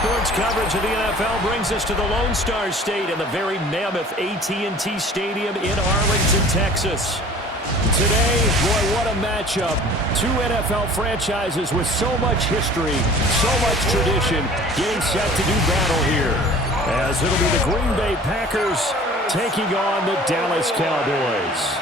Sports coverage of the NFL brings us to the Lone Star State and the very mammoth AT&T Stadium in Arlington, Texas. Today, boy, what a matchup. Two NFL franchises with so much history, so much tradition, getting set to do battle here. As it'll be the Green Bay Packers taking on the Dallas Cowboys.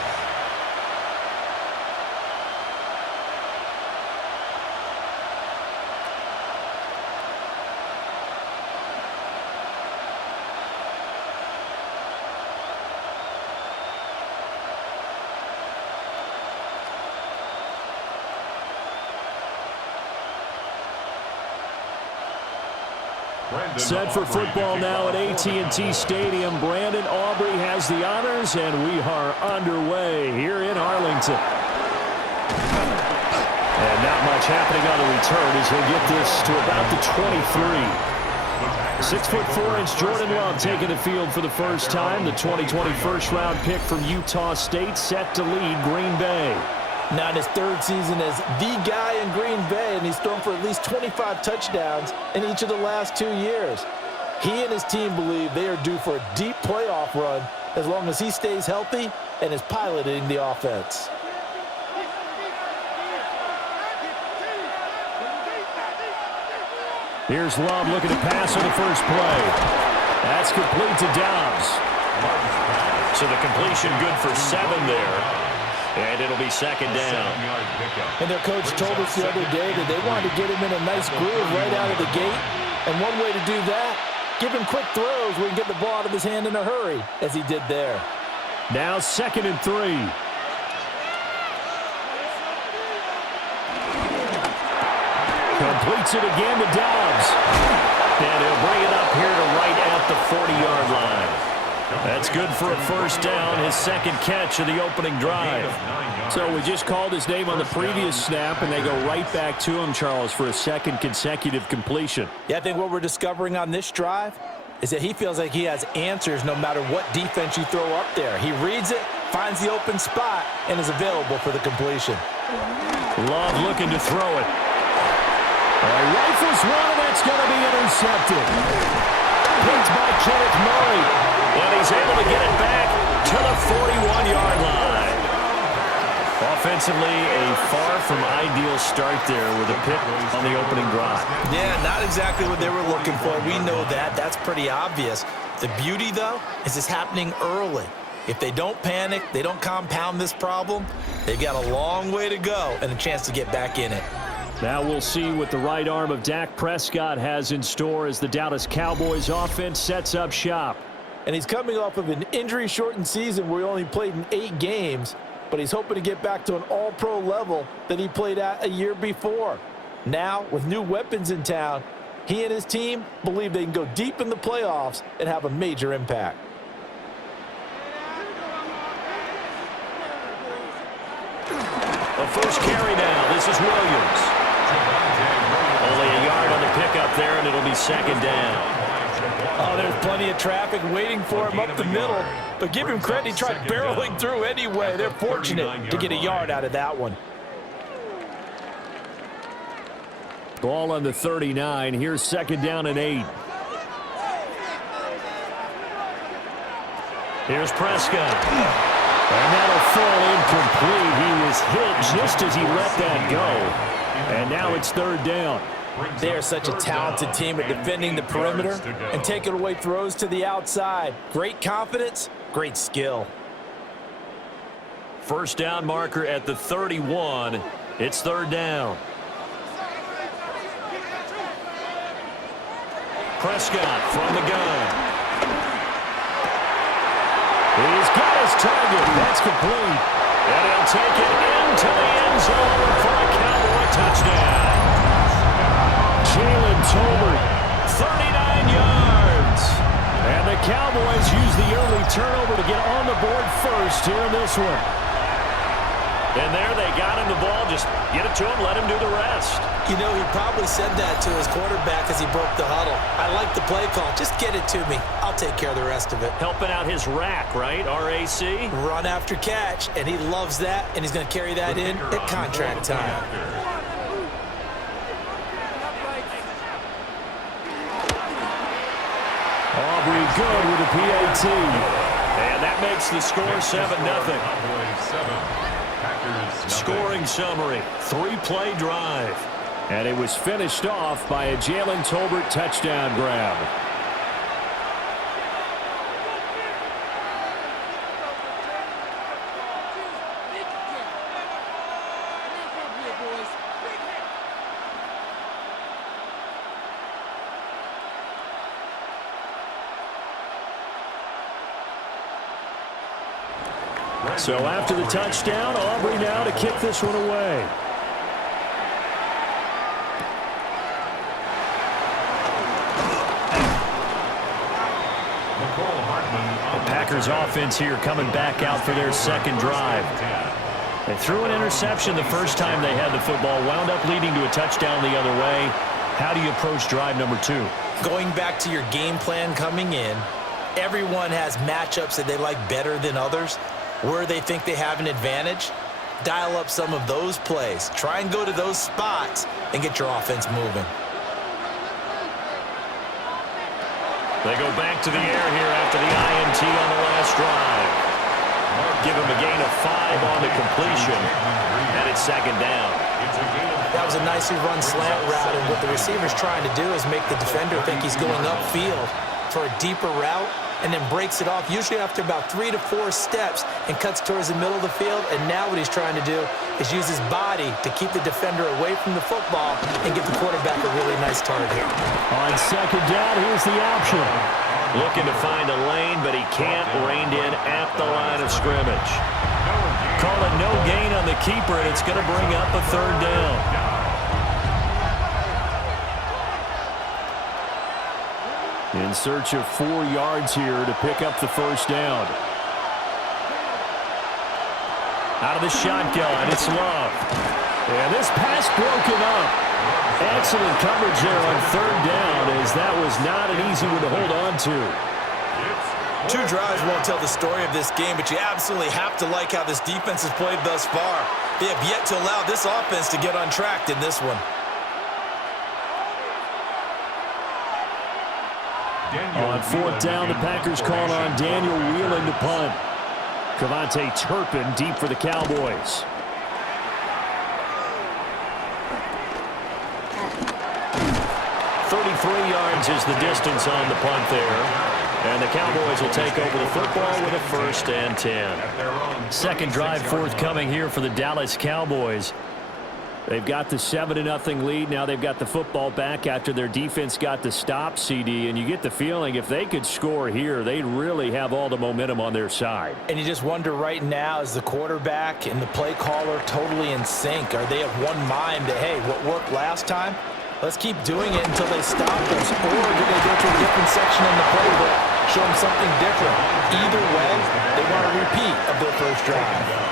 Set for football now at AT&T Stadium. Brandon Aubrey has the honors, and we are underway here in Arlington. And not much happening on the return as he'll get this to about the 23. 6'4" Jordan Love taking the field for the first time. The 2020 first-round pick from Utah State set to lead Green Bay. Now in his third season as the guy in Green Bay, and he's thrown for at least 25 touchdowns in each of the last 2 years. He and his team believe they are due for a deep playoff run as long as he stays healthy and is piloting the offense. Here's Love looking to pass on the first play. That's complete to Dobbs. So the completion good for 7 there. And it'll be second down. And their coach told us the other day that they wanted to get him in a nice groove right out of the gate. And one way to do that, give him quick throws where he can get the ball out of his hand in a hurry, as he did there. Now 2nd and 3. Completes it again to Dobbs. And he'll bring it up here to right at the 40-yard line. That's good for a first down, his second catch of the opening drive. So we just called his name on the previous snap, and they go right back to him, Charles, for a second consecutive completion. Yeah, I think what we're discovering on this drive is that he feels like he has answers no matter what defense you throw up there. He reads it, finds the open spot, and is available for the completion. Love looking to throw it. Rifles one, and that's going to be intercepted. Picked by Kenneth Murray. And he's able to get it back to the 41-yard line. Offensively, a far from ideal start there with a pick on the opening drive. Yeah, not exactly what they were looking for. We know that. That's pretty obvious. The beauty, though, is it's happening early. If they don't panic, they don't compound this problem, they've got a long way to go and a chance to get back in it. Now we'll see what the right arm of Dak Prescott has in store as the Dallas Cowboys offense sets up shop. And he's coming off of an injury-shortened season where he only played in 8 games, but he's hoping to get back to an all-pro level that he played at a year before. Now, with new weapons in town, he and his team believe they can go deep in the playoffs and have a major impact. The first carry now. This is Williams. Only a yard on the pickup there, and it'll be second down. Oh, there's plenty of traffic waiting for him up the middle. But give him credit, he tried barreling through anyway. They're fortunate to get a yard out of that one. Ball on the 39. Here's second down and 8. Here's Prescott. And that'll fall incomplete. He was hit just as he let that go. And now it's third down. They are such a talented team at defending the perimeter and taking away throws to the outside. Great confidence, great skill. First down marker at the 31. It's third down. Prescott from the gun. He's got his target. That's complete. And he'll take it into the end zone for a Cowboy touchdown. Jalen Tolbert, 39 yards. And the Cowboys use the early turnover to get on the board first here in this one. And there they got him the ball. Just get it to him, let him do the rest. You know, he probably said that to his quarterback as he broke the huddle. I like the play call. Just get it to me. I'll take care of the rest of it. Helping out his rack, right? RAC? Run after catch, and he loves that, and he's going to carry that in at contract time. PAT. And that makes the score 7-0. Scoring summary, 3-play drive. And it was finished off by a Jalen Tolbert touchdown grab. So after the touchdown, Aubrey now to kick this one away. The Packers offense here coming back out for their second drive. They threw an interception the first time they had the football, wound up leading to a touchdown the other way. How do you approach drive number 2? Going back to your game plan coming in, everyone has matchups that they like better than others. Where they think they have an advantage, dial up some of those plays. Try and go to those spots and get your offense moving. They go back to the air here after the INT on the last drive. Give him a gain of 5 on the completion, and it's second down. That was a nicely run slant route, and what the receiver's trying to do is make the defender think he's going upfield for a deeper route, and then breaks it off, usually after about 3 to 4 steps, and cuts towards the middle of the field. And now what he's trying to do is use his body to keep the defender away from the football and give the quarterback a really nice target. On second down, here's the option. Looking to find a lane, but he can't. Reined in at the line of scrimmage. Call it no gain on the keeper, and it's going to bring up a third down. In search of 4 yards here to pick up the first down. Out of the shotgun, it's Love. And this pass broken up. Excellent coverage there on third down, as that was not an easy one to hold on to. 2 drives won't tell the story of this game, but you absolutely have to like how this defense has played thus far. They have yet to allow this offense to get untracked in this one. On fourth down, the Packers call on Daniel Wheeling to punt. Cavante Turpin deep for the Cowboys. .33 yards is the distance on the punt there. And the Cowboys will take over the football with a 1st and 10. Second drive forthcoming here for the Dallas Cowboys. They've got the 7-0 lead. Now they've got the football back after their defense got the stop, CD. And you get the feeling if they could score here, they'd really have all the momentum on their side. And you just wonder right now, is the quarterback and the play caller totally in sync? Are they of one mind that, hey, what worked last time, let's keep doing it until they stop us? Or do they go to a different section in the playbook, show them something different? Either way, they want a repeat of their first drive.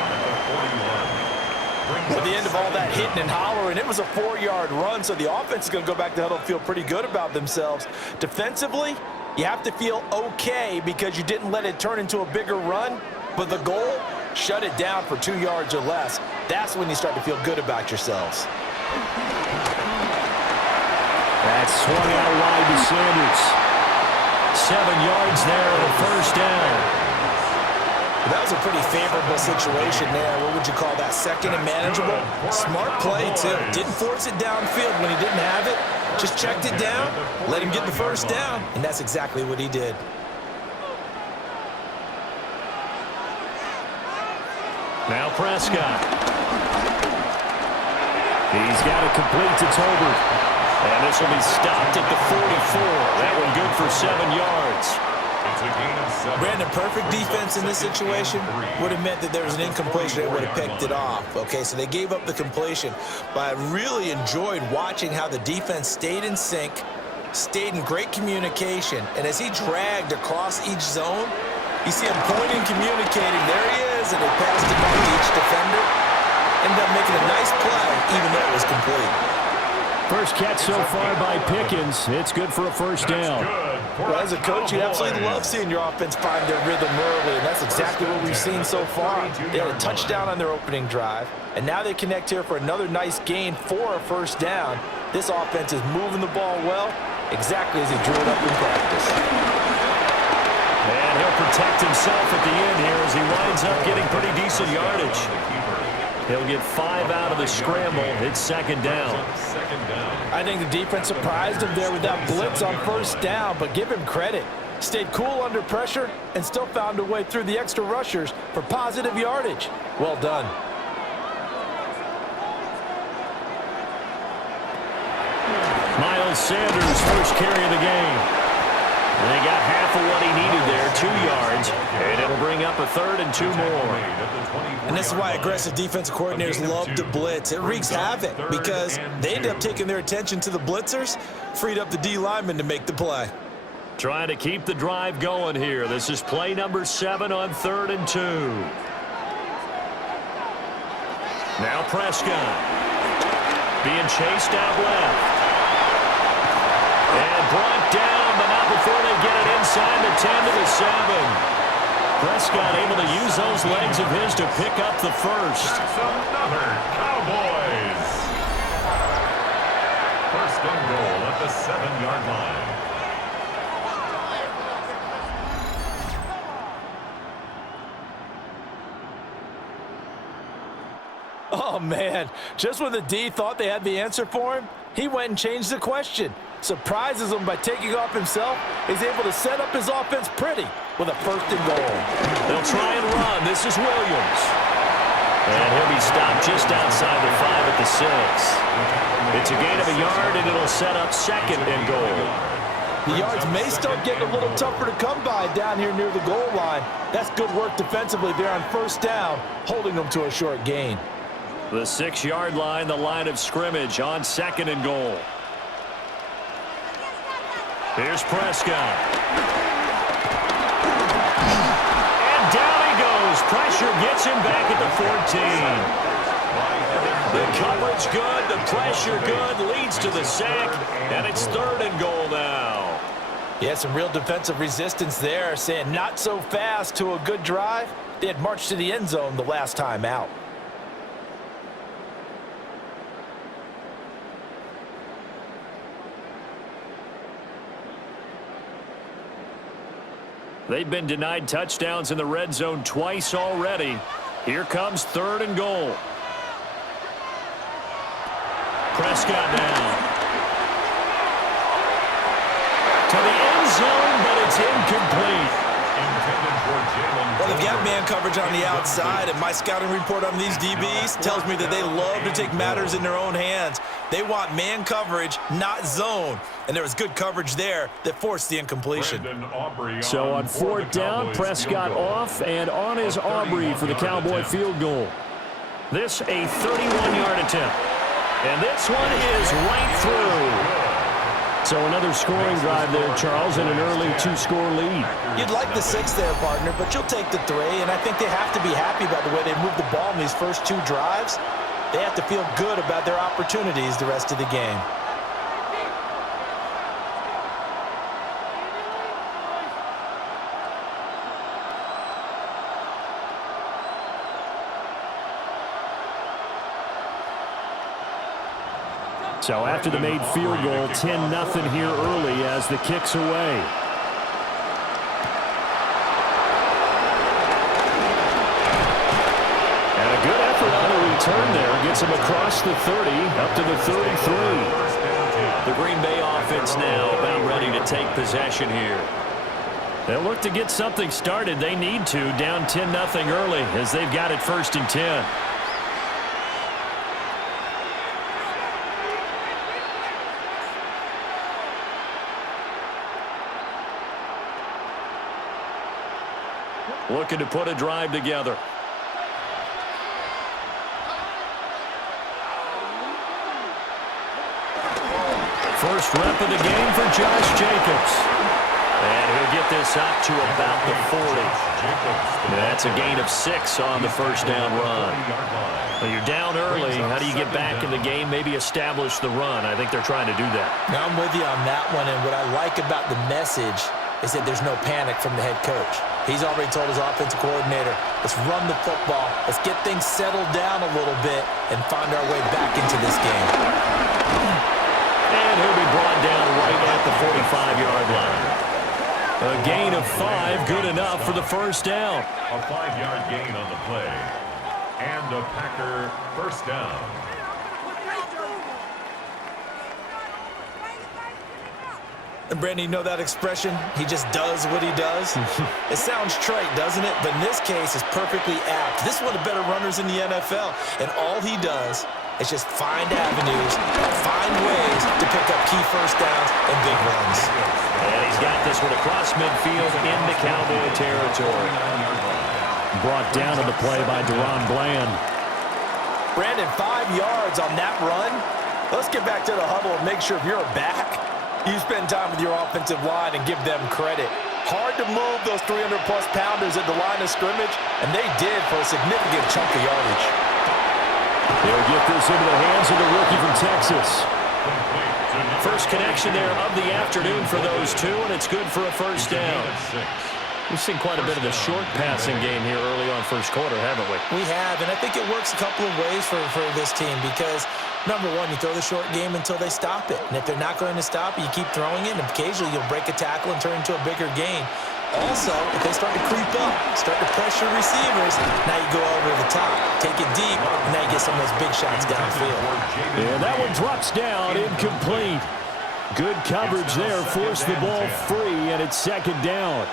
At the end of all that hitting and hollering, it was a 4-yard run, so the offense is going to go back to the huddle and feel pretty good about themselves. Defensively, you have to feel okay because you didn't let it turn into a bigger run, but the goal, shut it down for 2 yards or less. That's when you start to feel good about yourselves. That's swung out wide to Sanders. 7 yards there on the first down. That was a pretty favorable situation there. What would you call that? Second and manageable? Smart play, too. Didn't force it downfield when he didn't have it. Just checked it down, let him get the first down, and that's exactly what he did. Now Prescott. He's got it complete to Tolbert. And this will be stopped at the 44. That one good for 7 yards. Brandon, perfect defense in this situation would have meant that there was an incompletion. They would have picked it off. Okay, so they gave up the completion. But I really enjoyed watching how the defense stayed in sync, stayed in great communication. And as he dragged across each zone, you see him pointing, communicating. There he is, and they passed it on to each defender. Ended up making a nice play, even though it was complete. First catch so far by Pickens. It's good for a first down. Well, as a coach, you absolutely love seeing your offense find their rhythm early, and that's exactly what we've seen so far. They had a touchdown on their opening drive, and now they connect here for another nice gain for a first down. This offense is moving the ball well, exactly as he drew it up in practice. And he'll protect himself at the end here as he winds up getting pretty decent yardage. He'll get 5 out of the scramble. It's second down. I think the defense surprised him there with that blitz on first down, but give him credit. Stayed cool under pressure and still found a way through the extra rushers for positive yardage. Well done. Miles Sanders, first carry of the game. And they got half of what he needed there, 2 yards, and it'll bring up a 3rd and 2 more. And this is why aggressive defensive coordinators love to blitz. It wreaks havoc because they end up taking their attention to the blitzers, freed up the D lineman to make the play. Trying to keep the drive going here. This is play number 7 on 3rd and 2. Now Prescott. Being chased out left. And brought down, but not before they get it inside the 10 to the 7. Prescott able to use those legs of his to pick up the first. That's another Cowboys. First and goal at the 7-yard line. Oh, man. Just when the D thought they had the answer for him, he went and changed the question. Surprises him by taking off himself. He's able to set up his offense pretty with a 1st and goal. They'll try and run. This is Williams. And he'll be stopped just outside the 5 at the 6. It's a gain of a yard, and it'll set up 2nd and goal. The yards may start getting a little tougher to come by down here near the goal line. That's good work defensively there on first down, holding them to a short gain. The 6-yard line, the line of scrimmage on 2nd and goal. Here's Prescott. And down he goes. Pressure gets him back at the 14. The coverage good, the pressure good, leads to the sack, and it's 3rd and goal now. Yeah, some real defensive resistance there, saying not so fast to a good drive. They had marched to the end zone the last time out. They've been denied touchdowns in the red zone twice already. Here comes 3rd and goal. Prescott now. To the end zone, but it's incomplete. Well, they've got man coverage on the outside, and my scouting report on these DBs tells me that they love to take matters in their own hands. They want man coverage, not zone. And there was good coverage there that forced the incompletion. So on 4th down, Prescott off, and on is Aubrey for the Cowboy field goal. This a 31-yard attempt. And this one is right through. So another scoring drive there, Charles, and an early 2-score lead. You'd like the 6 there, partner, but you'll take the 3, and I think they have to be happy about the way they moved the ball in these first 2 drives. They have to feel good about their opportunities the rest of the game. So after the made field goal, 10-0 here early as the kick's away. And a good effort on the return there. Gets him across the 30, up to the 33. The Green Bay offense now about ready to take possession here. They'll look to get something started. They need to, down 10-0 early as they've got it 1st and 10. Looking to put a drive together. First rep of the game for Josh Jacobs. And he'll get this up to about the 40. That's a gain of 6 on the first down run. Well, you're down early. How do you get back in the game? Maybe establish the run. I think they're trying to do that. Now, I'm with you on that one, and what I like about the message is that there's no panic from the head coach. He's already told his offensive coordinator, let's run the football, let's get things settled down a little bit and find our way back into this game. And he'll be brought down right at the 45-yard line. A gain of 5, good enough for the first down. A 5-yard gain on the play. And a Packer first down. And Brandon, you know that expression? He just does what he does. It sounds trite, doesn't it? But in this case, it's perfectly apt. This is one of the better runners in the NFL. And all he does is just find avenues, find ways to pick up key first downs and big runs. And he's got this one across midfield into Cowboy territory. Brought down on the play by Deron Bland. Brandon, 5 yards on that run. Let's get back to the huddle and make sure if you're a back, you spend time with your offensive line and give them credit. Hard to move those 300-plus pounders at the line of scrimmage, and they did for a significant chunk of yardage. They'll get this into the hands of the rookie from Texas. First connection there of the afternoon for those two, and it's good for a first down. We've seen quite a bit of the short passing game here early on first quarter, haven't we? We have, and I think it works a couple of ways for this team because, number one, you throw the short game until they stop it. And if they're not going to stop it, you keep throwing it, and occasionally you'll break a tackle and turn into a bigger gain. Also, if they start to creep up, start to pressure receivers, now you go over the top, take it deep, and now you get some of those big shots downfield. Yeah, that one drops down, incomplete. Good coverage there, forced the ball free, and it's second down.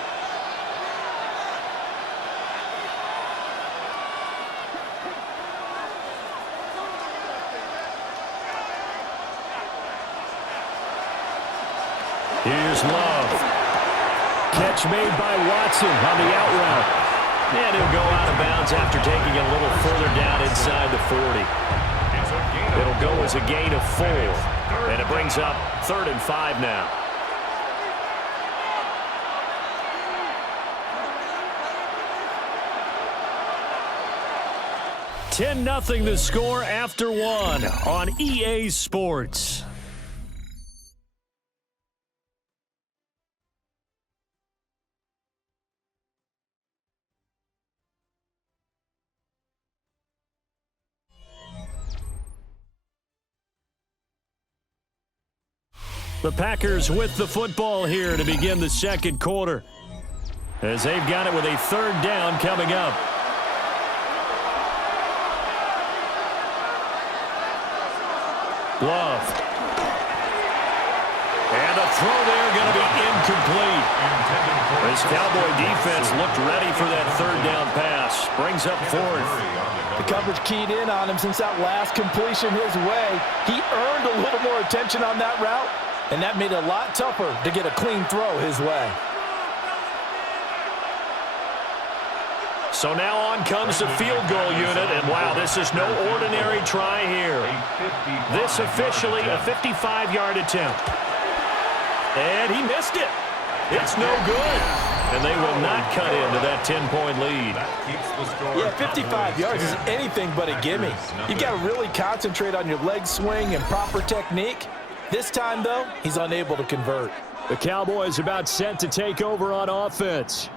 Here's Love. Catch made by Watson on the out route. And he'll go out of bounds after taking it a little further down inside the 40. It'll go as a gain of 4. And it brings up 3rd and 5 now. $10-0 the score after 1 on EA Sports. The Packers with the football here to begin the second quarter, as they've got it with a 3rd down coming up. Love. And a throw there going to be incomplete. This Cowboy defense looked ready for that 3rd down pass. Brings up 4th. The coverage keyed in on him since that last completion his way. He earned a little more attention on that route, and that made it a lot tougher to get a clean throw his way. So now on comes the field goal unit, and wow, this is no ordinary try here. This officially a 55-yard attempt. And he missed it. It's no good. And they will not cut into that 10-point lead. Yeah, 55 yards is anything but a gimme. You've got to really concentrate on your leg swing and proper technique. This time, though, he's unable to convert. The Cowboys about set to take over on offense.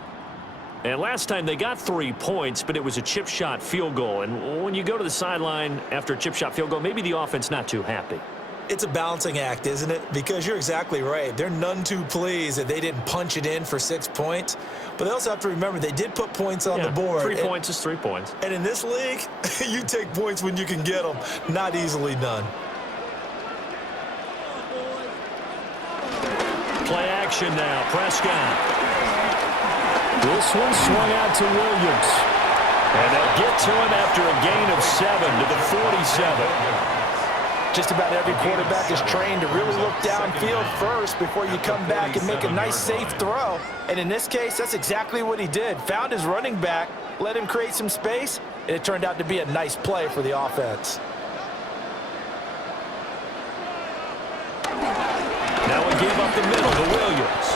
And last time they got 3 points, but it was a chip shot field goal. And when you go to the sideline after a chip shot field goal, maybe the offense not too happy. It's a balancing act, isn't it? Because you're exactly right. They're none too pleased that they didn't punch it in for 6 points. But they also have to remember they did put points on the board. 3 points is 3 points. And in this league, you take points when you can get them. Not easily done. Play action now. Prescott. This one swung out to Williams. And they'll get to him after a gain of 7 to the 47. Just about every quarterback is trained to really look downfield first before you come back and make a nice, safe throw. And in this case, that's exactly what he did. Found his running back, let him create some space, and it turned out to be a nice play for the offense. Now we give up the middle to Williams.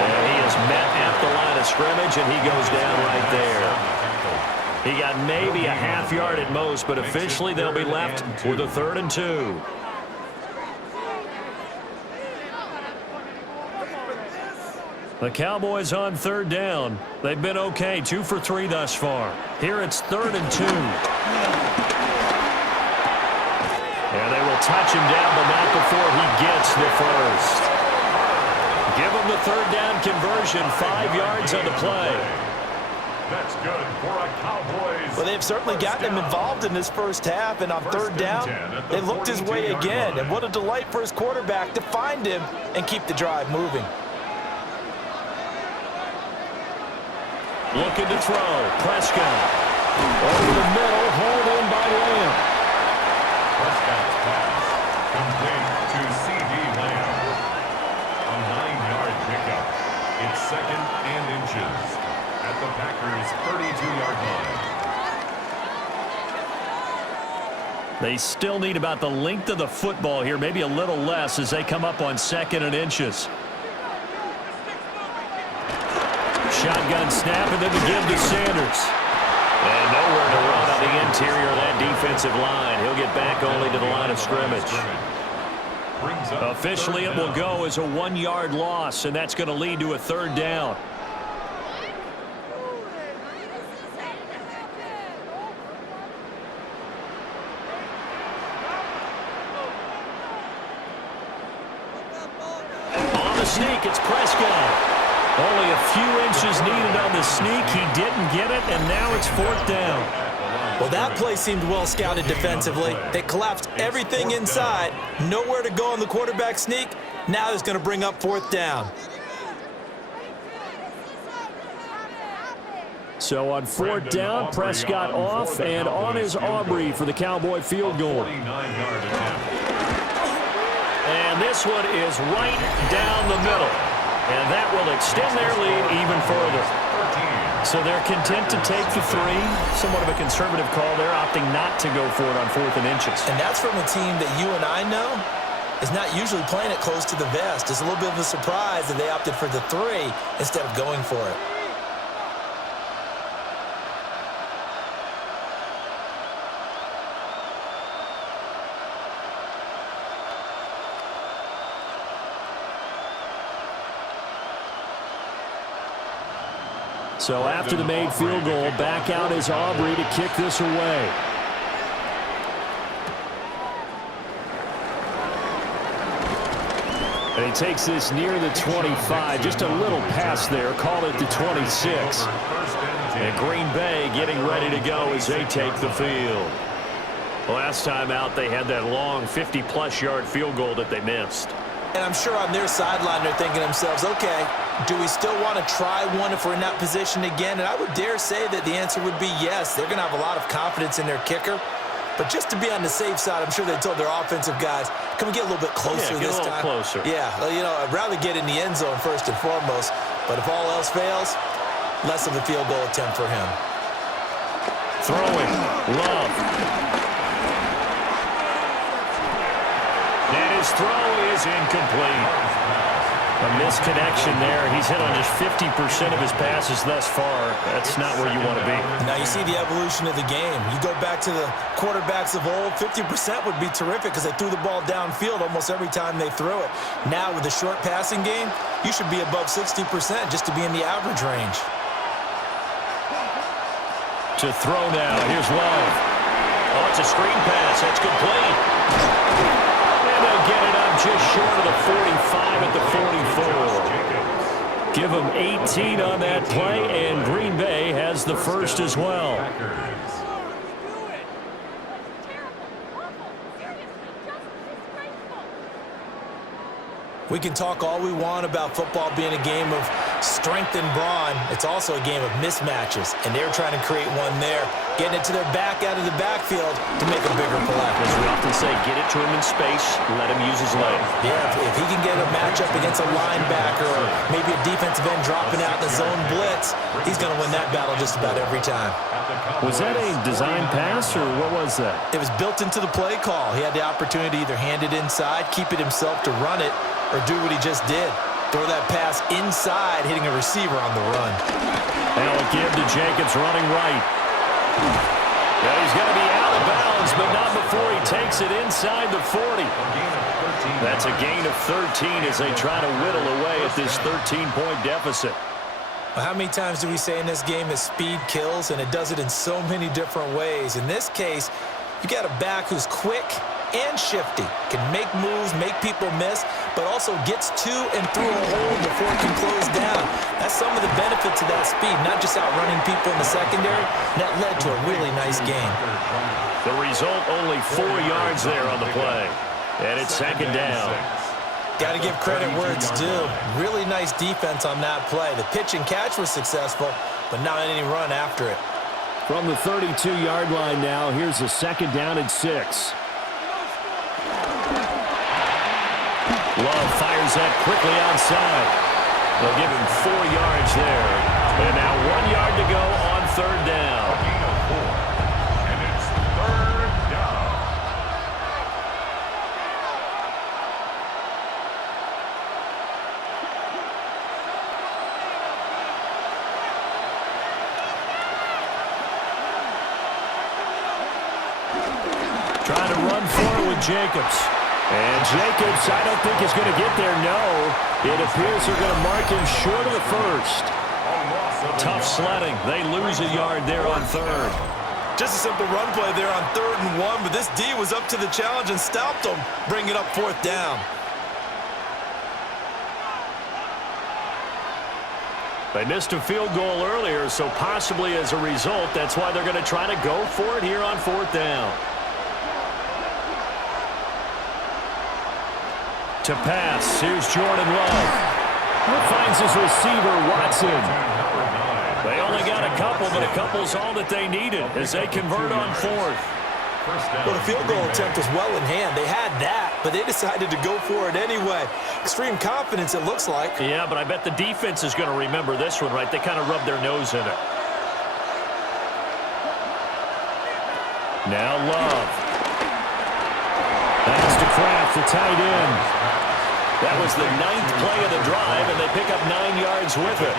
And he is met at the line of scrimmage, and he goes down right there. He got maybe a half yard at most, but officially they'll be left with a 3rd and 2. The Cowboys on 3rd down. They've been okay, 2 for 3 thus far. Here it's 3rd and 2. And they will touch him down, but not before he gets the first. Give him the third down conversion, 5 yards on the play. That's good for a Cowboys. Well, they've certainly gotten him involved in this first half, and on third down, they looked his way again. And what a delight for his quarterback to find him and keep the drive moving. Looking to throw. Prescott. Over the middle, hauled in by Lamb. Prescott's pass complete to C.D. Lamb. A 9-yard pickup. It's 2nd and inches at the Packers' 32-yard line. They still need about the length of the football here, maybe a little less as they come up on 2nd and inches. Shotgun snap and then the give to Sanders. And nowhere to run on the interior of that defensive line. He'll get back only to the line of scrimmage. Officially, it will go as a 1-yard loss, and that's going to lead to a third down. On the sneak, it's Prescott. Only a few inches needed on the sneak. He didn't get it, and now it's 4th down. Well, that play seemed well scouted defensively. They collapsed everything inside. Nowhere to go on the quarterback sneak. Now it's going to bring up 4th down. So on 4th down, Prescott off and on is Aubrey for the Cowboy field goal. And this one is right down the middle. And that will extend their lead even further. So they're content to take the 3. Somewhat of a conservative call there, opting not to go for it on 4th and inches. And that's from a team that you and I know is not usually playing it close to the vest. It's a little bit of a surprise that they opted for the 3 instead of going for it. So after the made field goal, back out is Aubrey to kick this away. And he takes this near the 25. Just a little pass there. Call it the 26. And Green Bay getting ready to go as they take the field. Last time out, they had that long 50-plus yard field goal that they missed. And I'm sure on their sideline they're thinking to themselves, okay, do we still want to try one if we're in that position again? And I would dare say that the answer would be yes. They're going to have a lot of confidence in their kicker. But just to be on the safe side, I'm sure they told their offensive guys, can we get a little bit closer this time? Get a little closer. Yeah, well, you know, I'd rather get in the end zone first and foremost. But if all else fails, less of a field goal attempt for him. Throwing. Love. And his throw is incomplete. A misconnection there. He's hit on just 50% of his passes thus far. That's not where you want to be. Now you see the evolution of the game. You go back to the quarterbacks of old, 50% would be terrific because they threw the ball downfield almost every time they threw it. Now with the short passing game, you should be above 60% just to be in the average range. To throw now. Here's Love. Oh, it's a screen pass. That's complete. They'll get it up just short of the 45 at the 44. Give them 18 on that play, and Green Bay has the first as well. We can talk all we want about football being a game of strength and brawn. It's also a game of mismatches, and they're trying to create one there, getting it to their back out of the backfield to make a bigger play. As we often say, get it to him in space, let him use his leg. Yeah, if he can get a matchup against a linebacker or maybe a defensive end dropping out in the zone blitz, he's going to win that battle just about every time. Was that a design pass, or what was that? It was built into the play call. He had the opportunity to either hand it inside, keep it himself to run it, or do what he just did. Throw that pass inside, hitting a receiver on the run. Now a give to Jacobs running right. Now he's going to be out of bounds, but not before he takes it inside the 40. That's a gain of 13 as they try to whittle away at this 13-point deficit. Well, how many times do we say in this game that speed kills, and it does it in so many different ways? In this case, you got a back who's quick, and shifty. Can make moves, make people miss, but also gets to and through a hole before it can close down. That's some of the benefits of that speed, not just outrunning people in the secondary. That led to a really nice game. The result, only 4 yards there on the play. And it's second down. Got to give credit where it's due. Really nice defense on that play. The pitch and catch was successful, but not any run after it. From the 32-yard line now, here's a second down and 6. Love fires that quickly outside. They'll give him 4 yards there. And now 1 yard to go on third down. And it's third down. Trying to run forward with Jacobs. And Jacobs, I don't think he's going to get there, no. It appears they're going to mark him short of the first. Tough sledding. They lose a yard there on third. Just a simple run play there on 3rd and 1, but this D was up to the challenge and stopped them, bringing up 4th down. They missed a field goal earlier, so possibly as a result, that's why they're going to try to go for it here on 4th down. To pass, here's Jordan Love. Finds his receiver, Watson. They only got a couple, but a couple's all that they needed as they convert on 4th. Well, the field goal attempt was well in hand. They had that, but they decided to go for it anyway. Extreme confidence, it looks like. Yeah, but I bet the defense is going to remember this one, right? They kind of rubbed their nose in it. Now Love. That's to Kraft, the tight end. That was the 9th play of the drive, and they pick up 9 yards with it.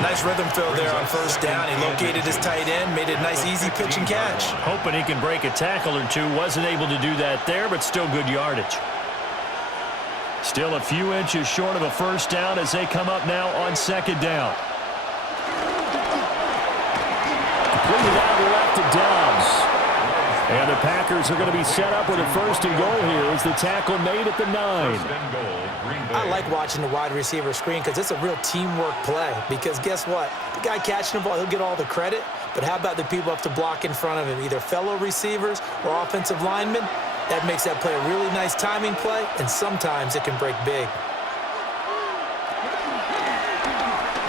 Nice rhythm fill there on 1st down. He located his tight end, made it a nice, easy pitch and catch. Hoping he can break a tackle or two. Wasn't able to do that there, but still good yardage. Still a few inches short of a 1st down as they come up now on 2nd down. Completed out left to Dobbs. And the Packers are going to be set up with a 1st and goal here as the tackle made at the 9. I like watching the wide receiver screen because it's a real teamwork play. Because guess what? The guy catching the ball, he'll get all the credit. But how about the people up to block in front of him, either fellow receivers or offensive linemen? That makes that play a really nice timing play, and sometimes it can break big.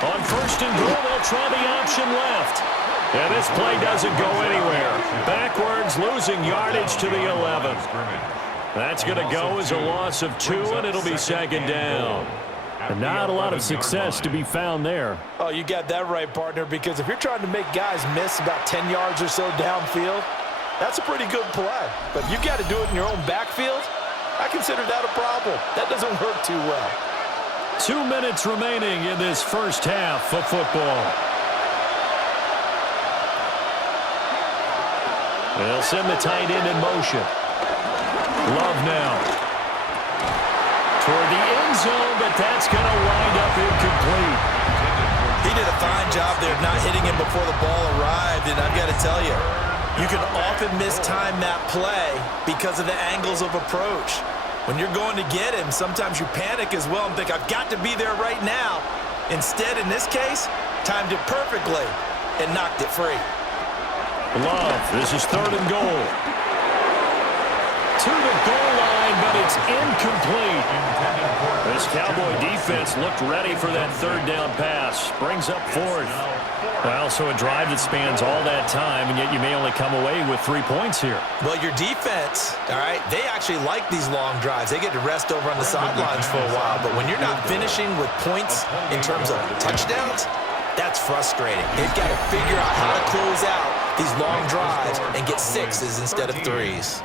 On 1st and goal, they'll try the option left. And this play doesn't go anywhere. Backwards, losing yardage to the 11. That's going to go as a loss of 2, and it'll be 2nd down. And not a lot of success to be found there. Oh, you got that right, partner, because if you're trying to make guys miss about 10 yards or so downfield, that's a pretty good play. But if you got to do it in your own backfield, I consider that a problem. That doesn't work too well. 2 minutes remaining in this first half of football. They'll send the tight end in motion. Love now. Toward the end zone, but that's going to wind up incomplete. He did a fine job there of not hitting him before the ball arrived, and I've got to tell you, you can often mistime that play because of the angles of approach. When you're going to get him, sometimes you panic as well and think, I've got to be there right now. Instead, in this case, timed it perfectly and knocked it free. Love, this is 3rd and goal. To the goal line, but it's incomplete. This Cowboy defense looked ready for that 3rd down pass. Brings up 4th. Well, so a drive that spans all that time, and yet you may only come away with 3 points here. Well, your defense, all right, they actually like these long drives. They get to rest over on the sidelines for a while, but when you're not finishing with points in terms of touchdowns, that's frustrating. They've got to figure out how to close out these long drives and get 6s instead of 3s.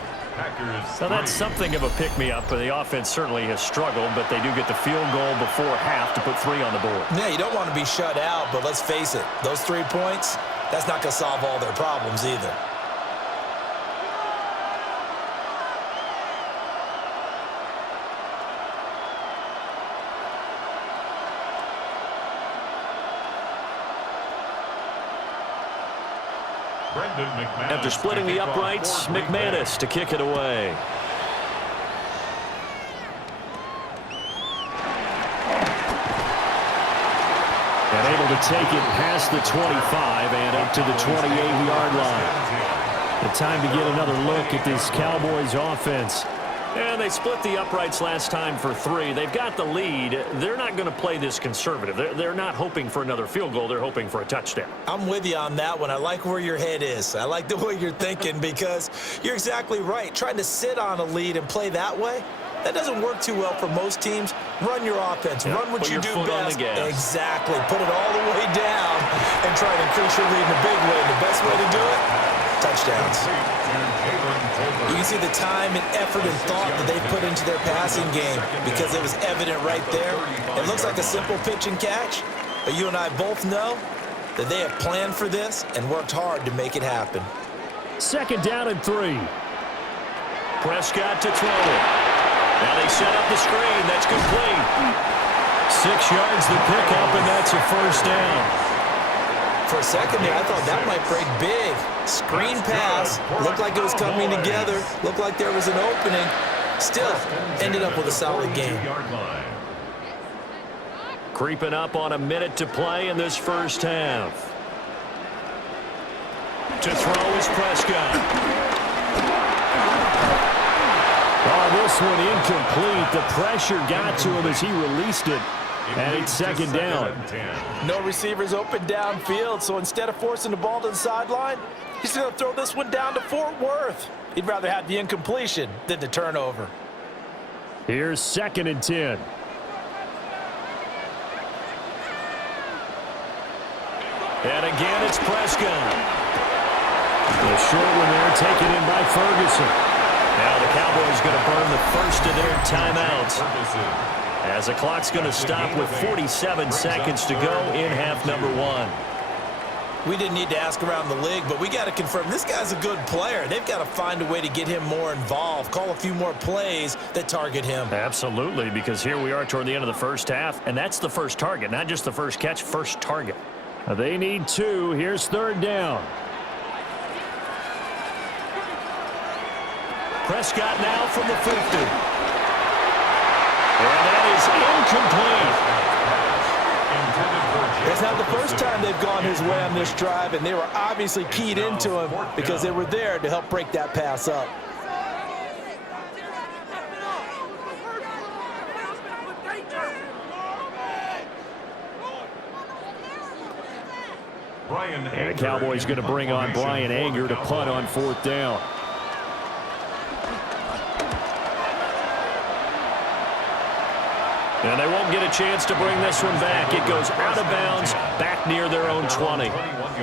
So that's something of a pick-me-up, but the offense certainly has struggled, but they do get the field goal before half to put 3 on the board. Yeah, you don't want to be shut out, but let's face it, those 3 points, that's not going to solve all their problems either. After splitting the uprights, McManus to kick it away. And able to take it past the 25 and up to the 28-yard line. The time to get another look at this Cowboys offense. And they split the uprights last time for 3. They've got the lead. They're not going to play this conservative. They're not hoping for another field goal. They're hoping for a touchdown. I'm with you on that one. I like where your head is. I like the way you're thinking because you're exactly right. Trying to sit on a lead and play that way, that doesn't work too well for most teams. Run your offense. Yep. Run what you do best. On the gas. Exactly. Put it all the way down and try to increase your lead in a big way. The best way to do it, touchdowns. You can see the time and effort and thought that they put into their passing game because it was evident right there. It looks like a simple pitch and catch, but you and I both know that they have planned for this and worked hard to make it happen. 2nd down and 3. Prescott to throw it. Now they set up the screen. That's complete. 6 yards the pickup, and that's a 1st down. For a second there, I thought that might break big. Screen pass. Looked like it was coming together. Looked like there was an opening. Still, ended up with a solid game. Creeping up on a minute to play in this first half. To throw is Prescott. Oh, this one incomplete. The pressure got to him as he released it. And it's 2nd down. No receivers open downfield, so instead of forcing the ball to the sideline, he's going to throw this one down to Fort Worth. He'd rather have the incompletion than the turnover. Here's 2nd and 10. And again, it's Prescott. The short one there taken in by Ferguson. Now the Cowboys going to burn the first of their timeouts, as the clock's going to stop with 47 seconds to go in half number 1. We didn't need to ask around the league, but we got to confirm this guy's a good player. They've got to find a way to get him more involved, call a few more plays that target him. Absolutely, because here we are toward the end of the first half, and that's the first target, not just the first catch, first target. They need 2. Here's 3rd down. Prescott now from the 50. And that is incomplete. It's not the first time they've gone his way on this drive, and they were obviously keyed into him because they were there to help break that pass up. And the Cowboys going to bring on Brian Anger to punt on 4th down. And they won't get a chance to bring this one back. It goes out of bounds, back near their own 20.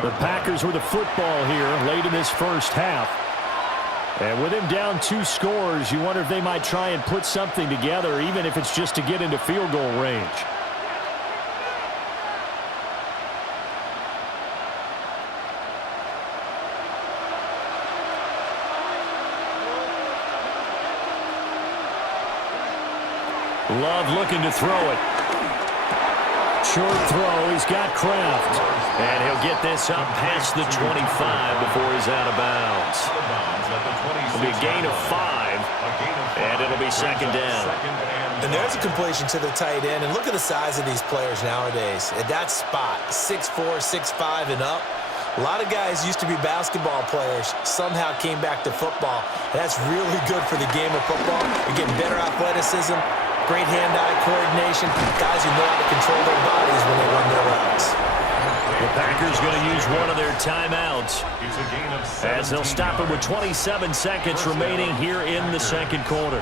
The Packers with the football here late in this first half. And with him down 2 scores, you wonder if they might try and put something together, even if it's just to get into field goal range. Love looking to throw it. Short throw. He's got Kraft. And he'll get this up past the 25 before he's out of bounds. It'll be a gain of 5. And it'll be 2nd down. And there's a completion to the tight end. And look at the size of these players nowadays. At that spot, 6'4", 6'5", and up. A lot of guys used to be basketball players, somehow came back to football. And that's really good for the game of football. You're getting better athleticism, great hand-eye coordination, guys who know how to control their bodies when they run their routes. The Packers going to use one of their timeouts as they'll stop it with 27 seconds remaining here in the 2nd quarter.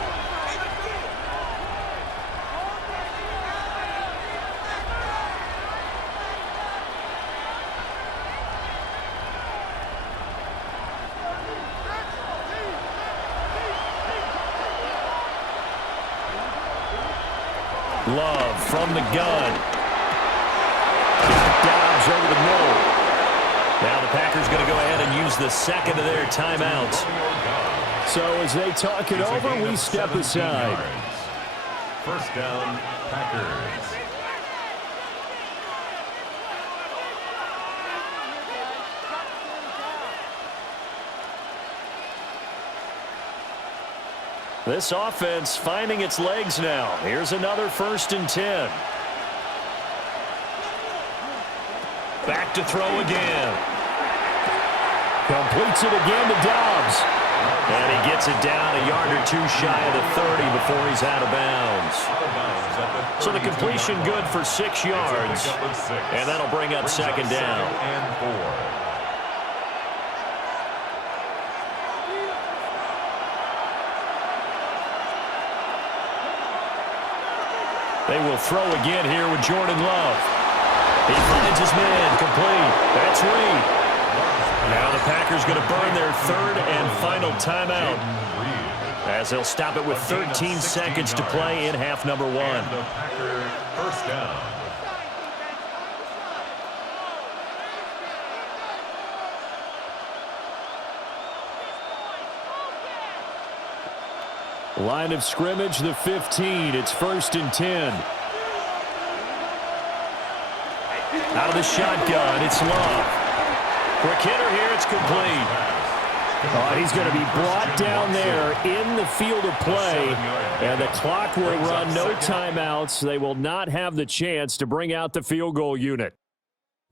Love from the gun. Got Dobbs over the middle. Now the Packers going to go ahead and use the 2nd of their timeouts. So as they talk it over, we step aside. 1st down, Packers. This offense finding its legs now. Here's another 1st and 10. Back to throw again. Completes it again to Dobbs. And he gets it down a yard or two shy of the 30 before he's out of bounds. So the completion good for 6 yards. And that'll bring up second down. They will throw again here with Jordan Love. He finds his man complete. That's Reed. Now the Packers going to burn their third and final timeout, as they'll stop it with 13 seconds to play in half number 1. The Packer first down. Line of scrimmage, the 15. It's 1st and 10. Out of the shotgun, it's Love. Quick hitter here, it's complete. He's going to be brought down there in the field of play, and the clock will run, no timeouts. They will not have the chance to bring out the field goal unit.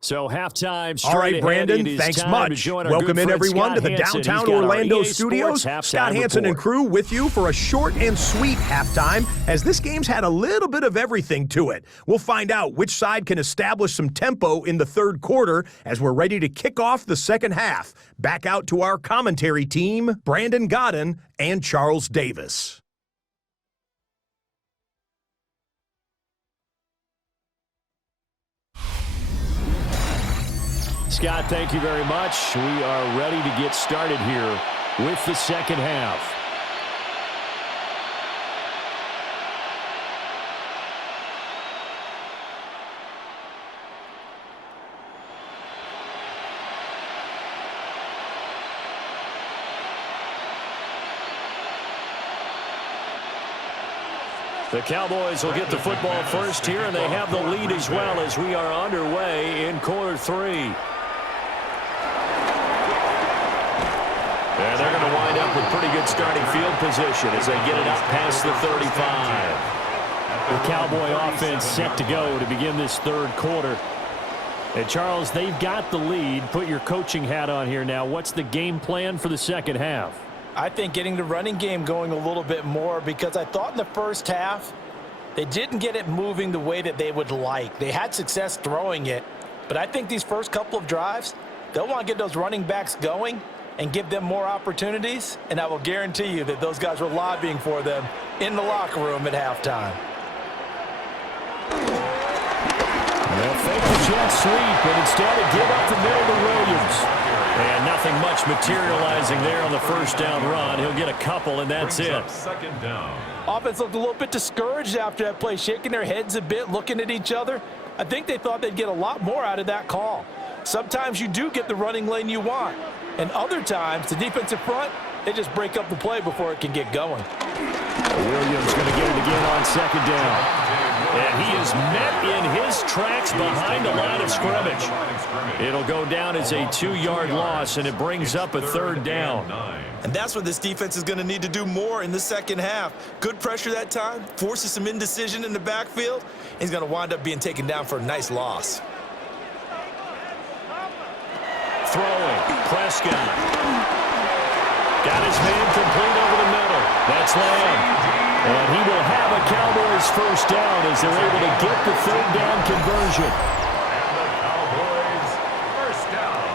So halftime straight. All right, Brandon, ahead. thanks much. Welcome in, everyone, to the downtown Orlando studios. Scott Hansen and crew with you for a short and sweet halftime, as this game's had a little bit of everything to it. We'll find out which side can establish some tempo in the third quarter as we're ready to kick off the second half. Back out to our commentary team, Brandon Godden and Charles Davis. Scott, thank you very much. We are ready to get started here with the second half. The Cowboys will get the football first here, and they have the lead as well as we are underway in quarter 3. And they're going to wind up with pretty good starting field position as they get it up past the 35. The Cowboy offense set to go to begin this third quarter. And, Charles, they've got the lead. Put your coaching hat on here now. What's the game plan for the second half? I think getting the running game going a little bit more, because I thought in the first half they didn't get it moving the way that they would like. They had success throwing it, but I think these first couple of drives, they'll want to get those running backs going and give them more opportunities, and I will guarantee you that those guys were lobbying for them in the locker room at halftime. They'll fake the jet sweep, but instead of give up the middle to Williams. And nothing much materializing there on the first down run. He'll get a couple, and that's it. Second down. Offense looked a little bit discouraged after that play, shaking their heads a bit, looking at each other. I think they thought they'd get a lot more out of that call. Sometimes you do get the running lane you want, and other times the defensive front, they just break up the play before it can get going. Williams going to get it again on second down. And he is met in his tracks behind the line of scrimmage. It'll go down as a 2-yard loss, and it brings up a third down. And that's what this defense is going to need to do more in the second half. Good pressure that time, forces some indecision in the backfield. He's going to wind up being taken down for a nice loss. Throwing, Prescott. Got his man complete over the middle. That's Lamb. And he will have a Cowboys first down as they're able to get the third down conversion. And the Cowboys first down.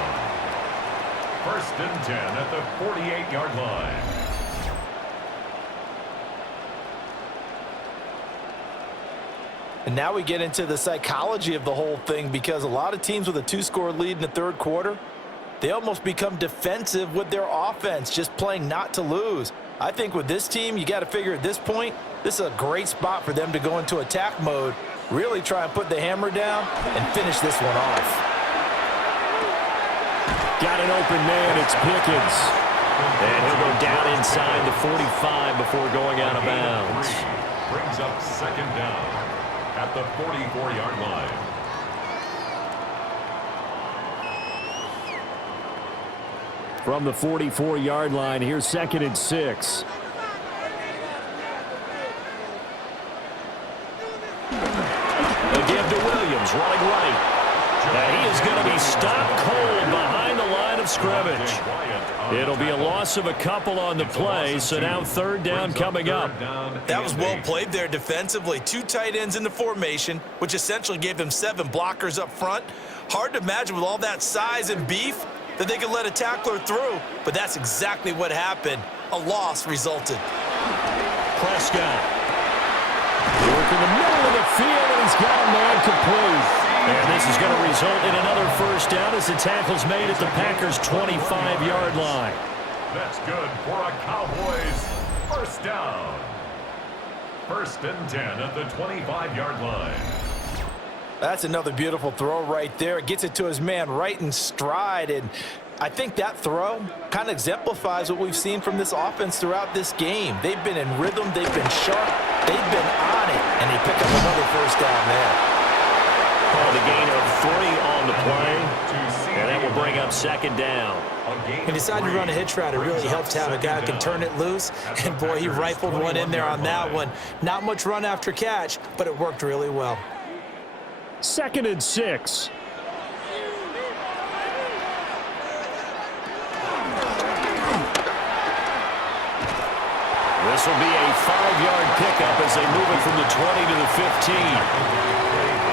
1st and 10 at the 48-yard line. And now we get into the psychology of the whole thing, because a lot of teams with a 2-score lead in the third quarter, they almost become defensive with their offense, just playing not to lose. I think with this team, you got to figure at this point, this is a great spot for them to go into attack mode, really try and put the hammer down and finish this one off. Got an open man, it's Pickens. And he'll go down inside the 45 before going out of bounds. Brings up second down at the 44-yard line. From the 44-yard line, here's 2nd and 6. Again to Williams, running right. And he is going to be stopped cold behind the line of scrimmage. It'll be a loss of a couple on the play, so now third down coming up. That was well played there defensively. 2 tight ends in the formation, which essentially gave them 7 blockers up front. Hard to imagine with all that size and beef that they could let a tackler through, but that's exactly what happened. A loss resulted. Prescott. Work in the middle of the field, and he's got a man complete. And this is going to result in another first down as the tackle's made at the Packers' 25-yard line. That's good for a Cowboys first down. 1st and 10 at the 25-yard line. That's another beautiful throw right there. Gets it to his man right in stride, and I think that throw kind of exemplifies what we've seen from this offense throughout this game. They've been in rhythm, they've been sharp, they've been on it, and they pick up another first down there. Called a gain of 3 on the play, and that will bring up 2nd down. He decided to run a hitch route. It really helps to have a guy who can turn it loose, and boy, he rifled one in there on that one. Not much run after catch, but it worked really well. 2nd and 6. This will be a 5-yard pickup as they move it from the 20 to the 15.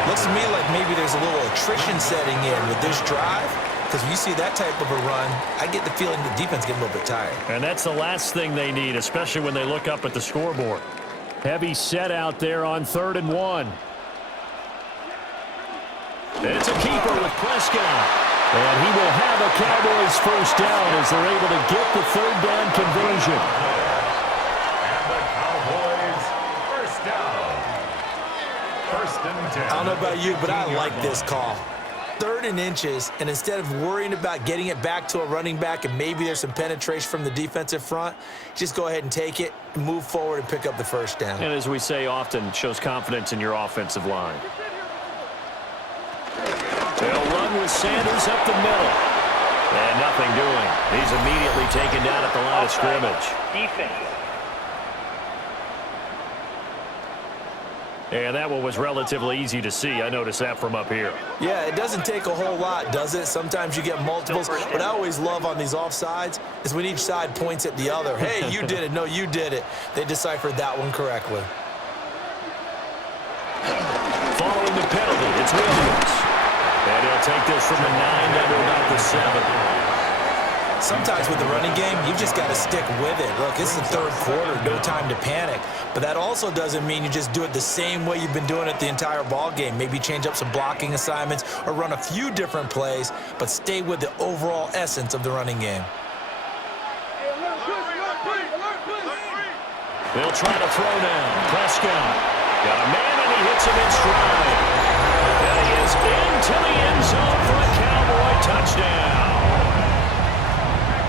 Looks to me like maybe there's a little attrition setting in with this drive, because when you see that type of a run, I get the feeling the defense getting a little bit tired. And that's the last thing they need, especially when they look up at the scoreboard. Heavy set out there on 3rd and 1. It's a keeper with Prescott. And he will have a Cowboys first down as they're able to get the 3rd down conversion. And the Cowboys first down. 1st and 10. I don't know about you, but I like this call. 3rd and inches, and instead of worrying about getting it back to a running back and maybe there's some penetration from the defensive front, just go ahead and take it, move forward, and pick up the first down. And as we say often, shows confidence in your offensive line. They'll run with Sanders up the middle. And nothing doing. He's immediately taken down at the line of scrimmage. Defense. And that one was relatively easy to see. I noticed that from up here. Yeah, it doesn't take a whole lot, does it? Sometimes you get multiples. What I always love on these offsides is when each side points at the other. Hey, you did it. No, you did it. They deciphered that one correctly. Following the penalty, it's Williams. And he'll take this from the 9 down to about the 7. Sometimes with the running game, you just got to stick with it. Look, it's the 3rd quarter, no time to panic. But that also doesn't mean you just do it the same way you've been doing it the entire ball game. Maybe change up some blocking assignments or run a few different plays, but stay with the overall essence of the running game. They'll try to throw down. Prescott got a man, and he hits him in stride. And he is into the end zone for a Cowboy touchdown.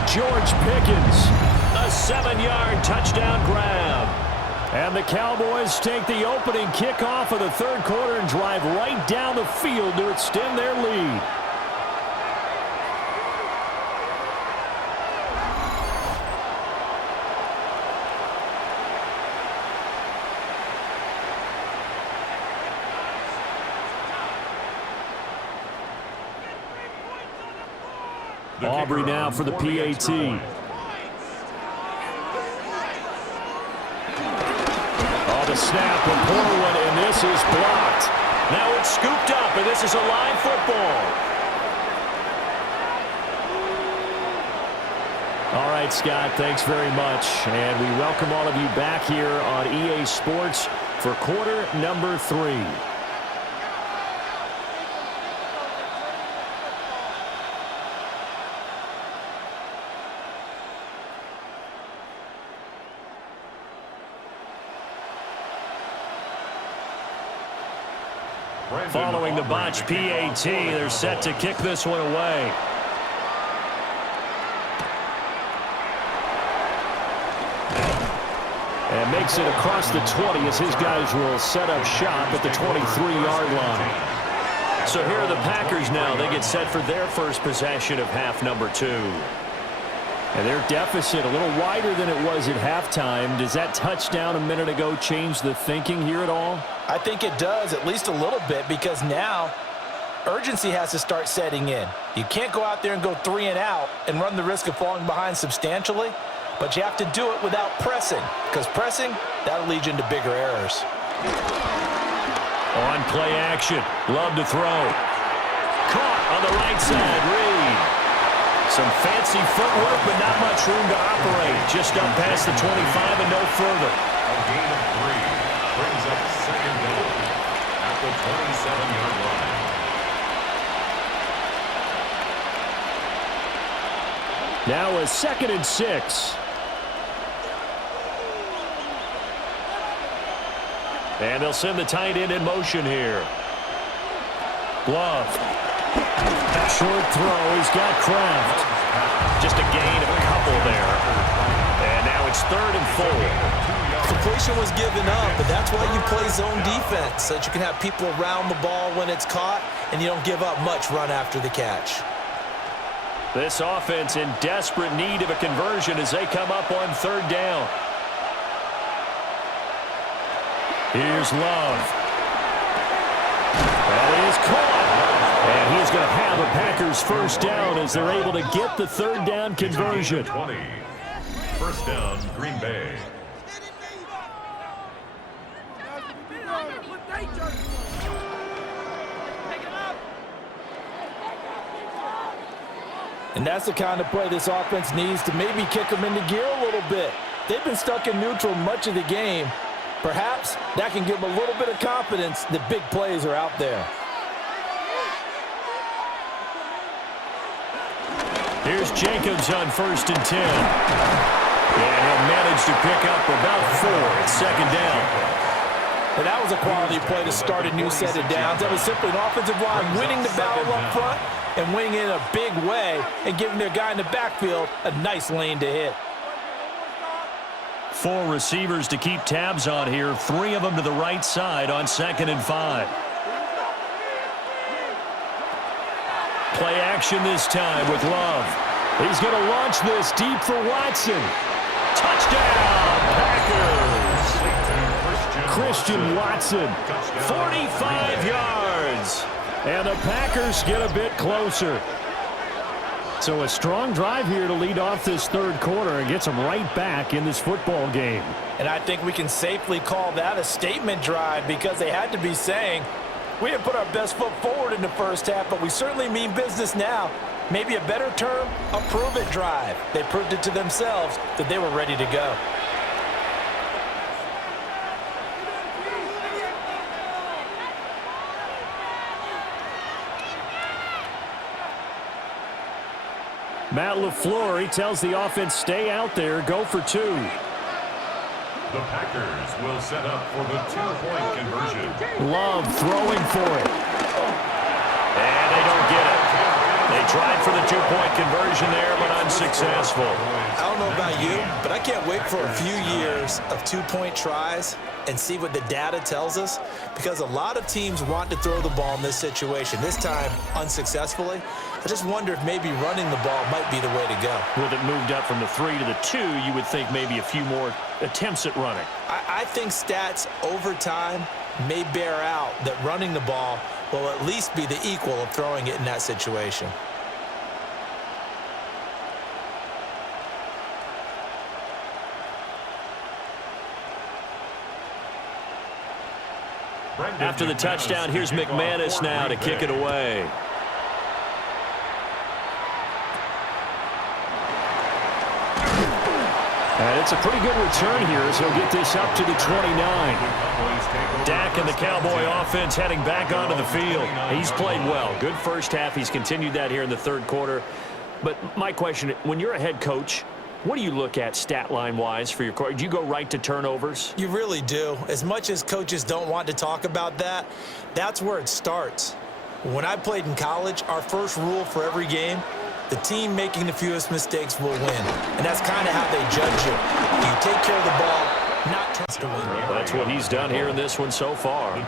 George Pickens, a 7-yard touchdown grab. And the Cowboys take the opening kickoff of the 3rd quarter and drive right down the field to extend their lead. Aubrey now for the PAT. Oh, the snap, a poor one, and this is blocked. Now it's scooped up, and this is a live football. All right, Scott, thanks very much. And we welcome all of you back here on EA Sports for quarter number 3. Following the botch PAT, they're set to kick this one away. And makes it across the 20 as his guys will set up shop at the 23-yard line. So here are the Packers now. They get set for their first possession of half number 2. And their deficit a little wider than it was at halftime. Does that touchdown a minute ago change the thinking here at all? I think it does, at least a little bit, because now urgency has to start setting in. You can't go out there and go 3 and out and run the risk of falling behind substantially, but you have to do it without pressing, because pressing, that'll lead you into bigger errors. On play action, Love to throw. Caught on the right side, Reed. Some fancy footwork, but not much room to operate. Just up past the 25 and no further. A gain of 3 brings up second down at the 27-yard line. Now a 2nd and 6. And they'll send the tight end in motion here. Love. Short throw. He's got Kraft. Just a gain of a couple there. And now it's 3rd and 4. Completion was given up, but that's why you play zone defense, so that you can have people around the ball when it's caught, and you don't give up much run after the catch. This offense in desperate need of a conversion as they come up on 3rd down. Here's Love. That is caught. And he's going to have a Packers first down as they're able to get the 3rd down conversion. 20. First down, Green Bay. And that's the kind of play this offense needs to maybe kick them into gear a little bit. They've been stuck in neutral much of the game. Perhaps that can give them a little bit of confidence that big plays are out there. Here's Jacobs on 1st and 10. And he'll manage to pick up about 4 at 2nd down. And that was a quality play to start a new set of downs. That was simply an offensive line winning the battle up front and winning it in a big way and giving their guy in the backfield a nice lane to hit. 4 receivers to keep tabs on here. 3 of them to the right side on 2nd and 5. Play action this time with Love. He's going to launch this deep for Watson. Touchdown, Packers! Christian Watson, 45 yards. And the Packers get a bit closer. So a strong drive here to lead off this 3rd quarter and gets them right back in this football game. And I think we can safely call that a statement drive because they had to be saying, we didn't put our best foot forward in the first half, but we certainly mean business now. Maybe a better term, a prove-it drive. They proved it to themselves that they were ready to go. Matt LaFleur, he tells the offense, stay out there, go for 2. The Packers will set up for the 2-point conversion. Love throwing for it. And they don't get it. They tried for the 2-point conversion there, but unsuccessful. I don't know about you, but I can't wait for a few years of 2-point tries and see what the data tells us, because a lot of teams want to throw the ball in this situation. This time, unsuccessfully. I just wonder if maybe running the ball might be the way to go. With it moved up from the 3 to the 2, you would think maybe a few more attempts at running. I think stats over time may bear out that running the ball will at least be the equal of throwing it in that situation. After the touchdown, here's McManus now to kick it away. And it's a pretty good return here as he'll get this up to the 29. Dak and the Cowboy offense heading back onto the field. He's played well. Good first half. He's continued that here in the 3rd quarter. But my question, when you're a head coach, what do you look at stat line-wise for your coach? Do you go right to turnovers? You really do. As much as coaches don't want to talk about that, that's where it starts. When I played in college, our first rule for every game, the team making the fewest mistakes will win. And that's kind of how they judge you. Do you take care of the ball, not trust to win? That's what he's done here in this one so far.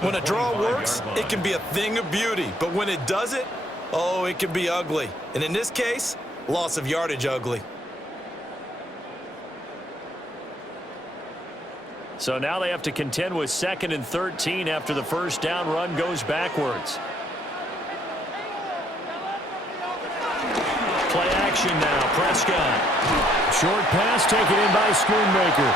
When a draw works, it can be a thing of beauty. But when it doesn't, oh, it can be ugly. And in this case, loss of yardage ugly. So now they have to contend with 2nd and 13 after the first down run goes backwards. action now. Prescott. Short pass taken in by Schoonmaker.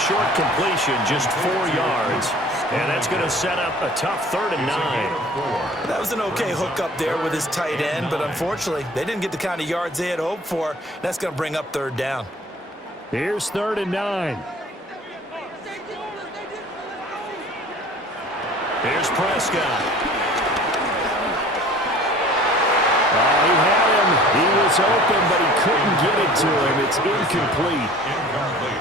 Short completion, just 4 yards. And that's going to set up a tough 3rd and 9. That was an okay hookup there with his tight end, but unfortunately, they didn't get the kind of yards they had hoped for. That's going to bring up 3rd down. Here's 3rd and 9. Here's Prescott. He had him. He was open, but he couldn't get it to him. It's incomplete.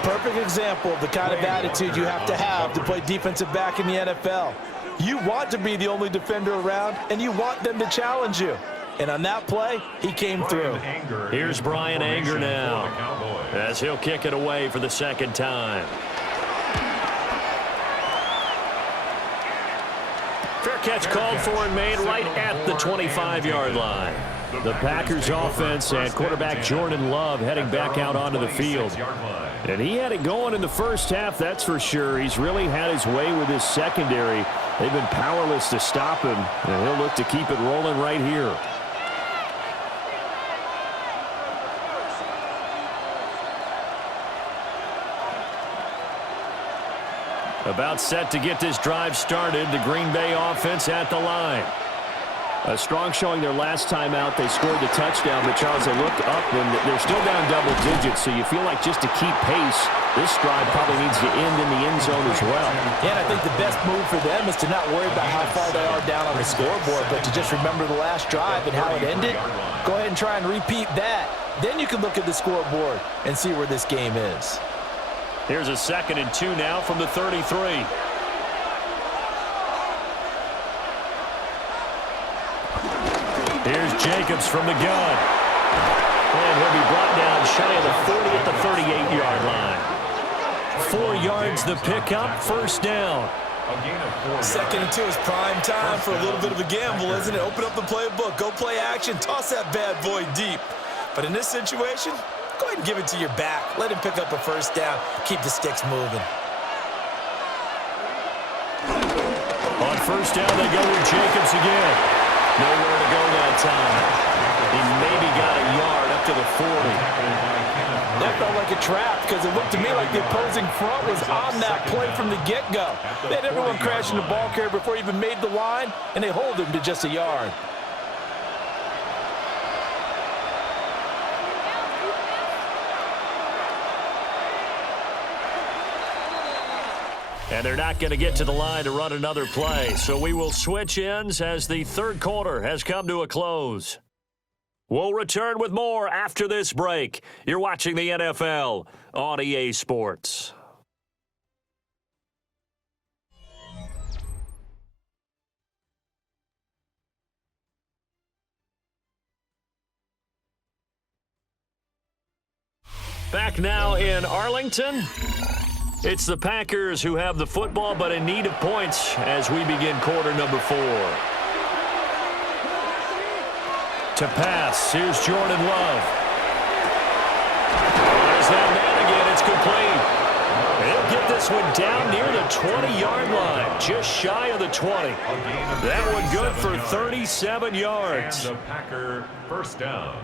Perfect example of the kind of attitude you have to play defensive back in the NFL. You want to be the only defender around, and you want them to challenge you. And on that play, he came through. Here's Brian Anger now, as he'll kick it away for the 2nd time. Fair catch called for and made right at the 25-yard line. The Packers offense and quarterback Jordan Love heading back out onto the field. And he had it going in the first half, that's for sure. He's really had his way with his secondary. They've been powerless to stop him, and he'll look to keep it rolling right here. About set to get this drive started. The Green Bay offense at the line. A strong showing their last time out. They scored the touchdown, but Charles, they looked up and they're still down double digits, so you feel like just to keep pace, this drive probably needs to end in the end zone as well. Yeah, and I think the best move for them is to not worry about how far they are down on the scoreboard, but to just remember the last drive and how it ended. Go ahead and try and repeat that. Then you can look at the scoreboard and see where this game is. Here's a 2nd and 2 now from the 33. Here's Jacobs from the gun. And he'll be brought down shy of the 40 at the 38-yard line. 4 yards the pickup, 1st down. 2nd and 2 is prime time for a little bit of a gamble, isn't it? Open up the playbook, go play action, toss that bad boy deep. But in this situation, go ahead and give it to your back. Let him pick up a 1st down. Keep the sticks moving. On 1st down, they go with Jacobs again. Nowhere to go that time. He maybe got a yard up to the 40. That felt like a trap because it looked to me like the opposing front was on that play from the get-go. They had everyone crashing the ball carrier before he even made the line, and they hold him to just a yard. And they're not going to get to the line to run another play. So we will switch ends as the 3rd quarter has come to a close. We'll return with more after this break. You're watching the NFL on EA Sports. Back now in Arlington. It's the Packers who have the football, but in need of points as we begin quarter number 4. To pass, here's Jordan Love. There's that man again, it's complete. He'll get this one down near the 20-yard line, just shy of the 20. That one good for 37 yards. And the Packer 1st down.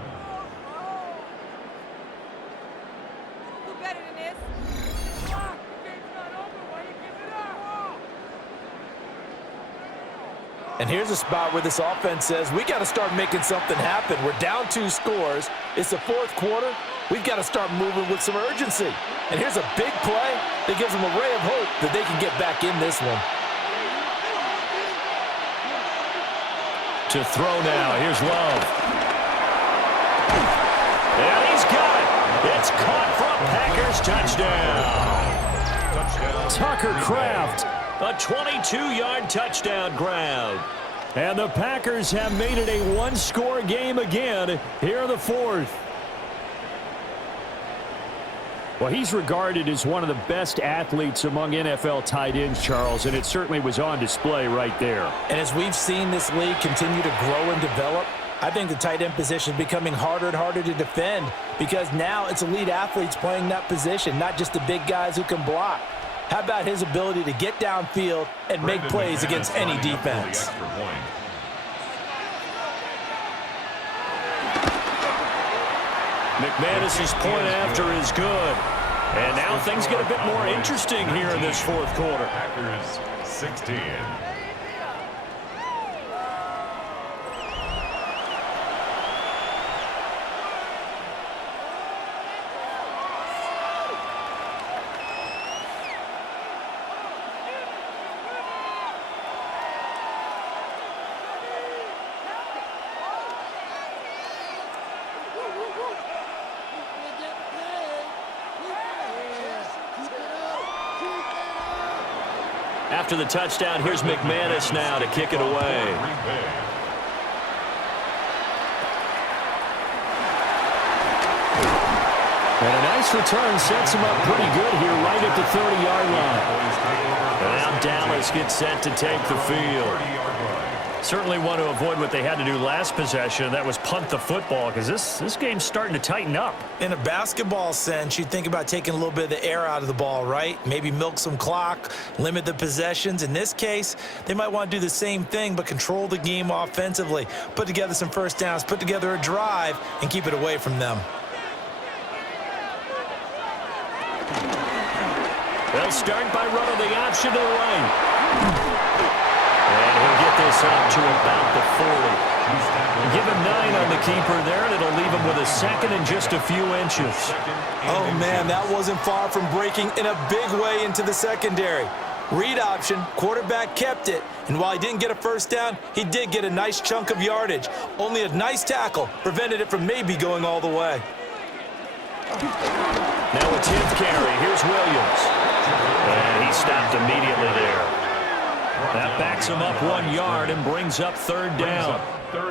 And here's a spot where this offense says, we got to start making something happen. We're down 2 scores. It's the 4th quarter. We've got to start moving with some urgency. And here's a big play that gives them a ray of hope that they can get back in this one. To throw now, here's Love. And he's got it. It's caught for a Packers touchdown. Tucker Kraft. A 22-yard touchdown grab. And the Packers have made it a 1-score game again here in the 4th. Well, he's regarded as one of the best athletes among NFL tight ends, Charles, and it certainly was on display right there. And as we've seen this league continue to grow and develop, I think the tight end position is becoming harder and harder to defend because now it's elite athletes playing that position, not just the big guys who can block. How about his ability to get downfield and make plays against any defense? McManus's point after is good. And now things get a bit more interesting here in this fourth quarter. Packers 16. After the touchdown, here's McManus now to kick it away. And a nice return sets him up pretty good here right at the 30-yard line. And now Dallas gets set to take the field. Certainly want to avoid what they had to do last possession. That was punt the football, because this game's starting to tighten up. In a basketball sense, you think about taking a little bit of the air out of the ball, right? Maybe milk some clock, limit the possessions. In this case, they might want to do the same thing, but control the game offensively. Put together some first downs, put together a drive, and keep it away from them. They'll start by running the option to the right. And he'll get this up to about the 40. Give him 9 on the keeper there, and it'll leave him with a second and just a few inches. Oh, man, that wasn't far from breaking in a big way into the secondary. Read option, quarterback kept it, and while he didn't get a first down, he did get a nice chunk of yardage. Only a nice tackle prevented it from maybe going all the way. Now a 10th carry. Here's Williams. And he stopped immediately there. That backs him up 1 yard and brings up third down.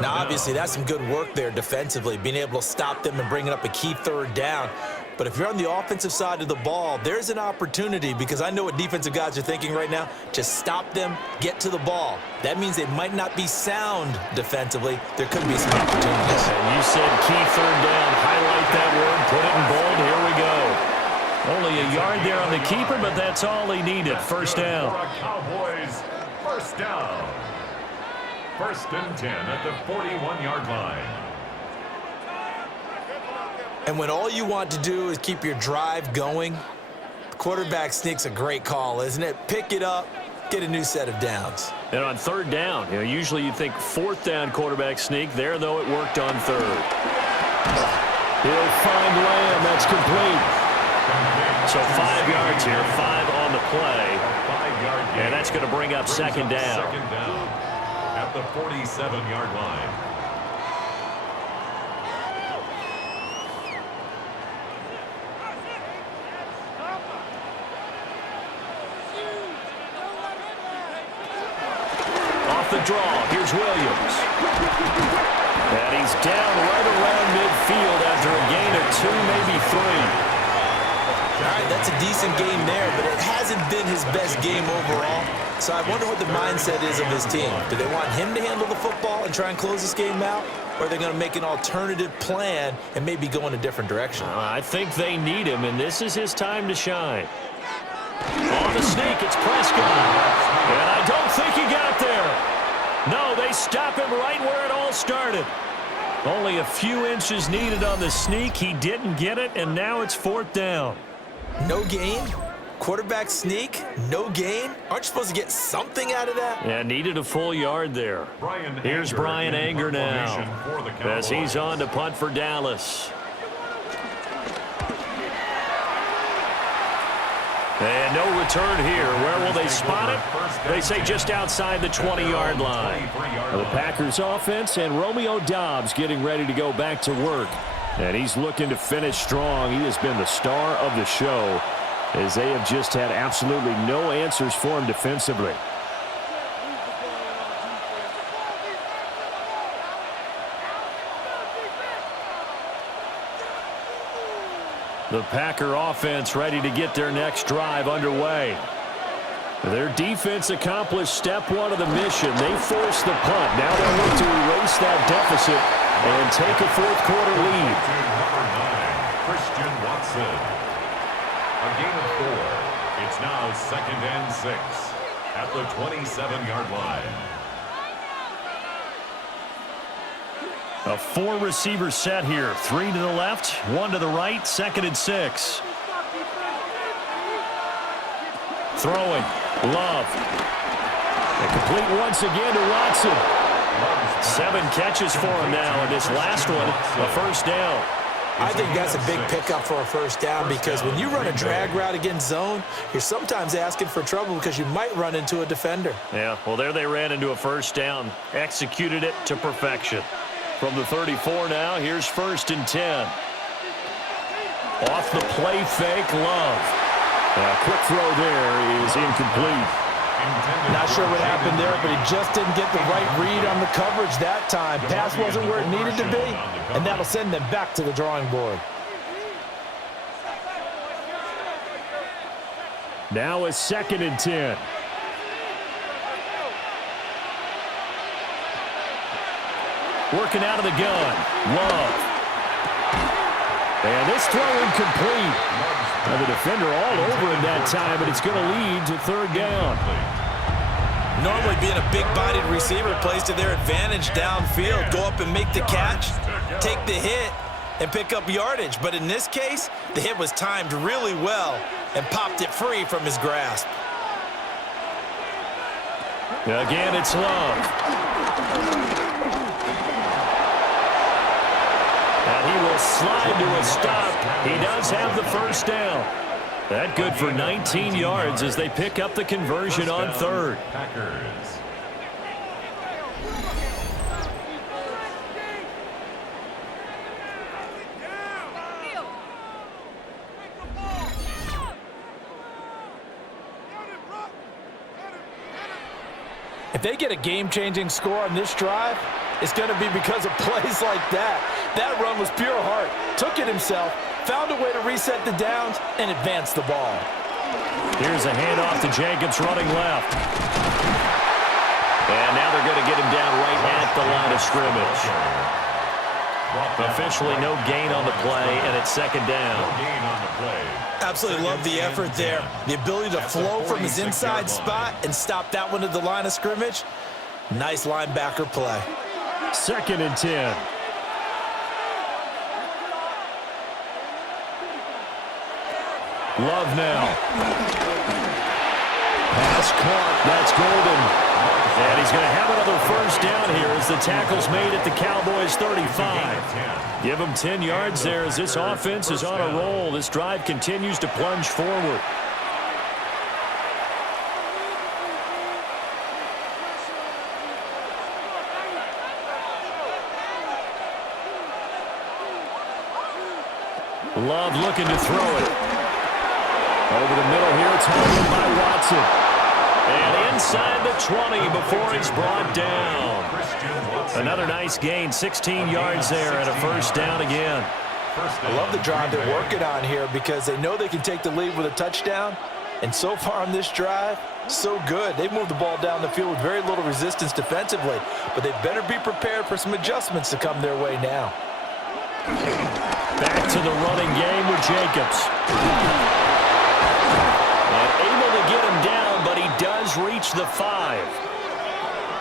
Now, obviously, that's some good work there defensively, being able to stop them and bringing up a key third down. But if you're on the offensive side of the ball, there's an opportunity, because I know what defensive guys are thinking right now. Just stop them, get to the ball. That means they might not be sound defensively. There could be some opportunities. And you said key third down. Highlight that word, put it in bold. Here we go. Only a yard there on the keeper, but that's all he needed. First down. Cowboys, first down. First and 10 at the 41-yard line. And when all you want to do is keep your drive going, the quarterback sneak's a great call, isn't it? Pick it up, get a new set of downs. And on third down, usually you think fourth down quarterback sneak. There, though, it worked on third. He'll find Lamb. That's complete. So 5 yards here, 5 on the play. And that's going to bring up second down. Second down at the 47-yard line. Off the draw, here's Williams. And he's down right around midfield after a gain of 2, maybe 3. All right, that's a decent game there, but it hasn't been his best game overall. So I wonder what the mindset is of his team. Do they want him to handle the football and try and close this game out? Or are they going to make an alternative plan and maybe go in a different direction? I think they need him, and this is his time to shine. On the sneak, it's Prescott. And I don't think he got there. No, they stop him right where it all started. Only a few inches needed on the sneak. He didn't get it, and now it's fourth down. No gain? Quarterback sneak? No gain? Aren't you supposed to get something out of that? Yeah, needed a full yard there. Here's Brian Anger now as he's on to punt for Dallas. And no return here. Where will they spot it? They say just outside the 20-yard line. The Packers offense and Romeo Doubs getting ready to go back to work. And he's looking to finish strong. He has been the star of the show, as they have just had absolutely no answers for him defensively. The Packer offense ready to get their next drive underway. Their defense accomplished step 1 of the mission. They forced the punt. Now they'll look to erase that deficit and take a fourth quarter lead. Number 9, Christian Watson. A gain of 4. It's now second and 6 at the 27-yard line. A 4-receiver set here. 3 to the left, 1 to the right, 2nd and 6. Throwing. Love. And complete once again to Watson. 7 catches for him now, and this last one, a first down. I think that's a big pickup for a first down because when you run a drag route against zone, you're sometimes asking for trouble because you might run into a defender. Yeah, well, there they ran into a first down. Executed it to perfection. From the 34 now, here's 1st and 10. Off the play fake, Love. A quick throw there is incomplete. Not sure what happened there, but he just didn't get the right read on the coverage that time. Pass wasn't where it needed to be, and that'll send them back to the drawing board. Now a 2nd and 10. Working out of the gun. Love. And this throw incomplete. And the defender all over him that time, but it's going to lead to 3rd down. Normally being a big-bodied receiver plays to their advantage downfield. Go up and make the catch, take the hit, and pick up yardage. But in this case, the hit was timed really well and popped it free from his grasp. Again, it's Love. And he will slide to a stop. He does have the first down. That good for 19 yards as they pick up the conversion on 3rd. Packers. If they get a game-changing score on this drive, it's going to be because of plays like that. That run was pure heart. Took it himself, found a way to reset the downs, and advance the ball. Here's a handoff to Jacobs running left. And now they're going to get him down right at the line of scrimmage. Officially no gain on the play, and it's 2nd down. Absolutely love the effort there. The ability to flow from his inside spot and stop that one at the line of scrimmage. Nice linebacker play. 2nd and 10. Love now. Pass caught. That's Golden. And he's going to have another first down here as the tackle's made at the Cowboys 35. Give him 10 yards there as this offense is on a roll. This drive continues to plunge forward. Love looking to throw it. Over the middle here, it's handled by Watson. And inside the 20 before he's brought down. Another nice gain, 16 yards there and a first down again. I love the drive they're working on here because they know they can take the lead with a touchdown. And so far on this drive, so good. They've moved the ball down the field with very little resistance defensively. But they better be prepared for some adjustments to come their way now. Back to the running game with Jacobs. And able to get him down, but he does reach the 5.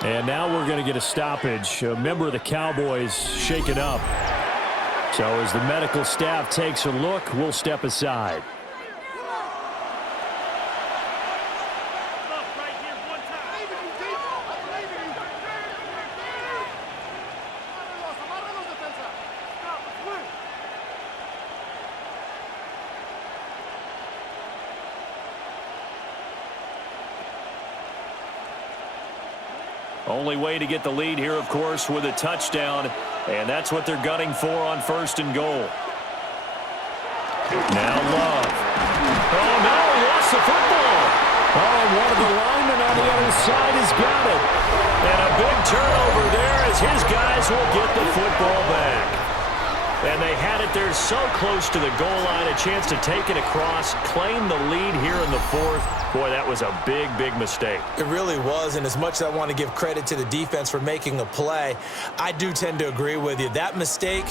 And now we're going to get a stoppage. A member of the Cowboys shaken up. So as the medical staff takes a look, we'll step aside. Only way to get the lead here, of course, with a touchdown, and that's what they're gunning for on 1st and goal. Now Love. Oh, no, he lost the football. Oh, and one of the linemen on the other side has got it. And a big turnover there as his guys will get the football back. And they had it there so close to the goal line, a chance to take it across, claim the lead here in the 4th. Boy, that was a big, big mistake. It really was, and as much as I want to give credit to the defense for making a play, I do tend to agree with you. That mistake,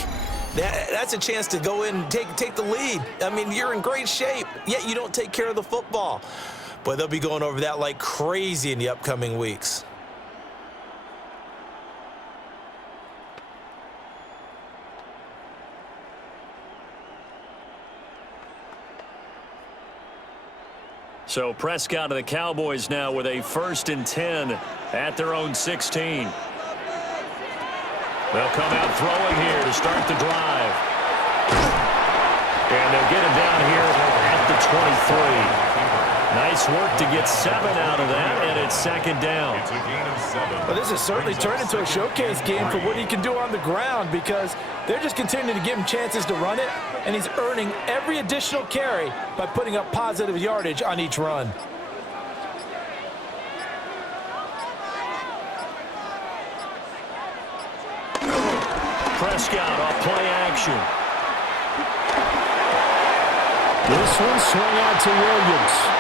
that's a chance to go in and take the lead. I mean, you're in great shape, yet you don't take care of the football. But they'll be going over that like crazy in the upcoming weeks. So Prescott of the Cowboys now with a 1st and 10 at their own 16. They'll come out throwing here to start the drive. And they'll get him down here at the 23. Nice work to get 7 out of that, and it's 2nd down. It's a gain of 7. Well, this has certainly turned into a showcase game for what he can do on the ground because they're just continuing to give him chances to run it, and he's earning every additional carry by putting up positive yardage on each run. Prescott off play action. This one swung out to Williams.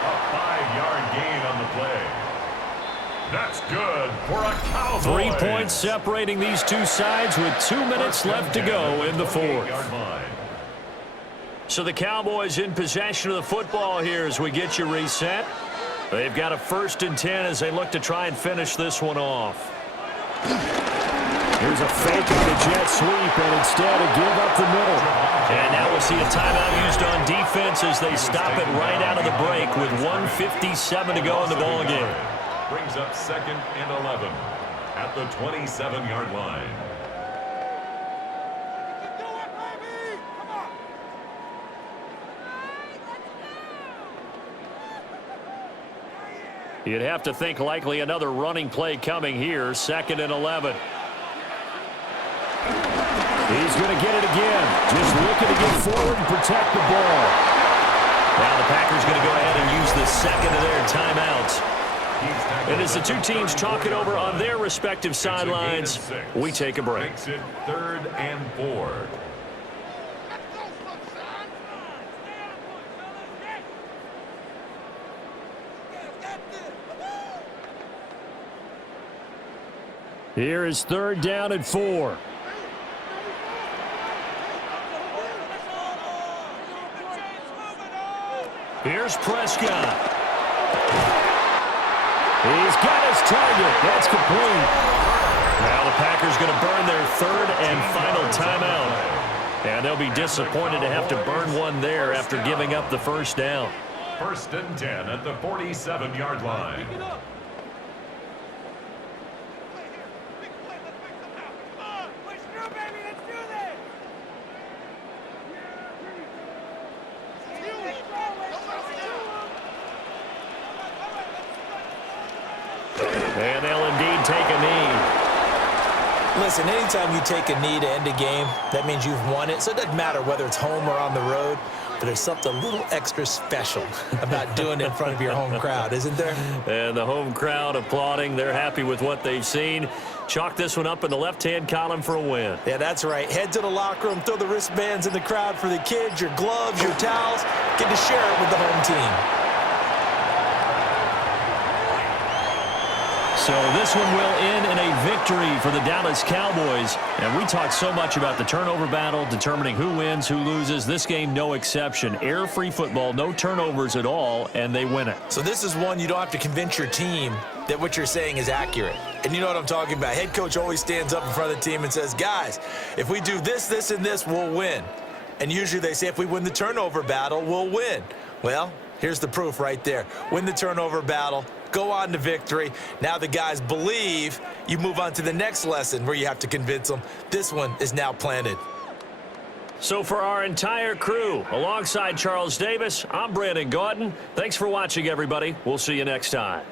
A 5-yard gain on the play. That's good for a Cowboys. 3 points separating these two sides with 2 minutes left to go in the 4th. So the Cowboys in possession of the football here as we get you reset. They've got a 1st and 10 as they look to try and finish this one off. Here's a fake on the jet sweep, and instead a give up the middle. And now we'll see a timeout used on defense as they stop it right out of the break with 1:57 to go in the ball game. Brings up 2nd and 11 at the 27-yard line. You'd have to think likely another running play coming here, 2nd and 11. He's going to get it again. Just looking to get forward and protect the ball. Now the Packers going to go ahead and use the 2nd of their timeouts. And as the two teams talk it over on their respective sidelines, we take a break. Makes it 3rd and 4. Here is 3rd down and 4. Here's Prescott. He's got his target. That's complete. Now the Packers going to burn their 3rd and final timeout. And they'll be disappointed to have to burn one there after giving up the 1st down. 1st and 10 at the 47-yard line. And they'll indeed take a knee. Listen, anytime you take a knee to end a game, that means you've won it. So it doesn't matter whether it's home or on the road, but there's something a little extra special about doing it in front of your home crowd, isn't there? And the home crowd applauding. They're happy with what they've seen. Chalk this one up in the left-hand column for a win. Yeah, that's right. Head to the locker room, throw the wristbands in the crowd for the kids, your gloves, your towels. Get to share it with the home team. So this one will end in a victory for the Dallas Cowboys. And we talked so much about the turnover battle, determining who wins, who loses. This game, no exception. Error-free football, no turnovers at all, and they win it. So this is one you don't have to convince your team that what you're saying is accurate. And you know what I'm talking about. Head coach always stands up in front of the team and says, guys, if we do this, this, and this, we'll win. And usually they say if we win the turnover battle, we'll win. Well, here's the proof right there. Win the turnover battle. Go on to victory. Now the guys believe. You move on to the next lesson where you have to convince them. This one is now planted. So for our entire crew, alongside Charles Davis, I'm Brandon Gautin. Thanks for watching, everybody. We'll see you next time.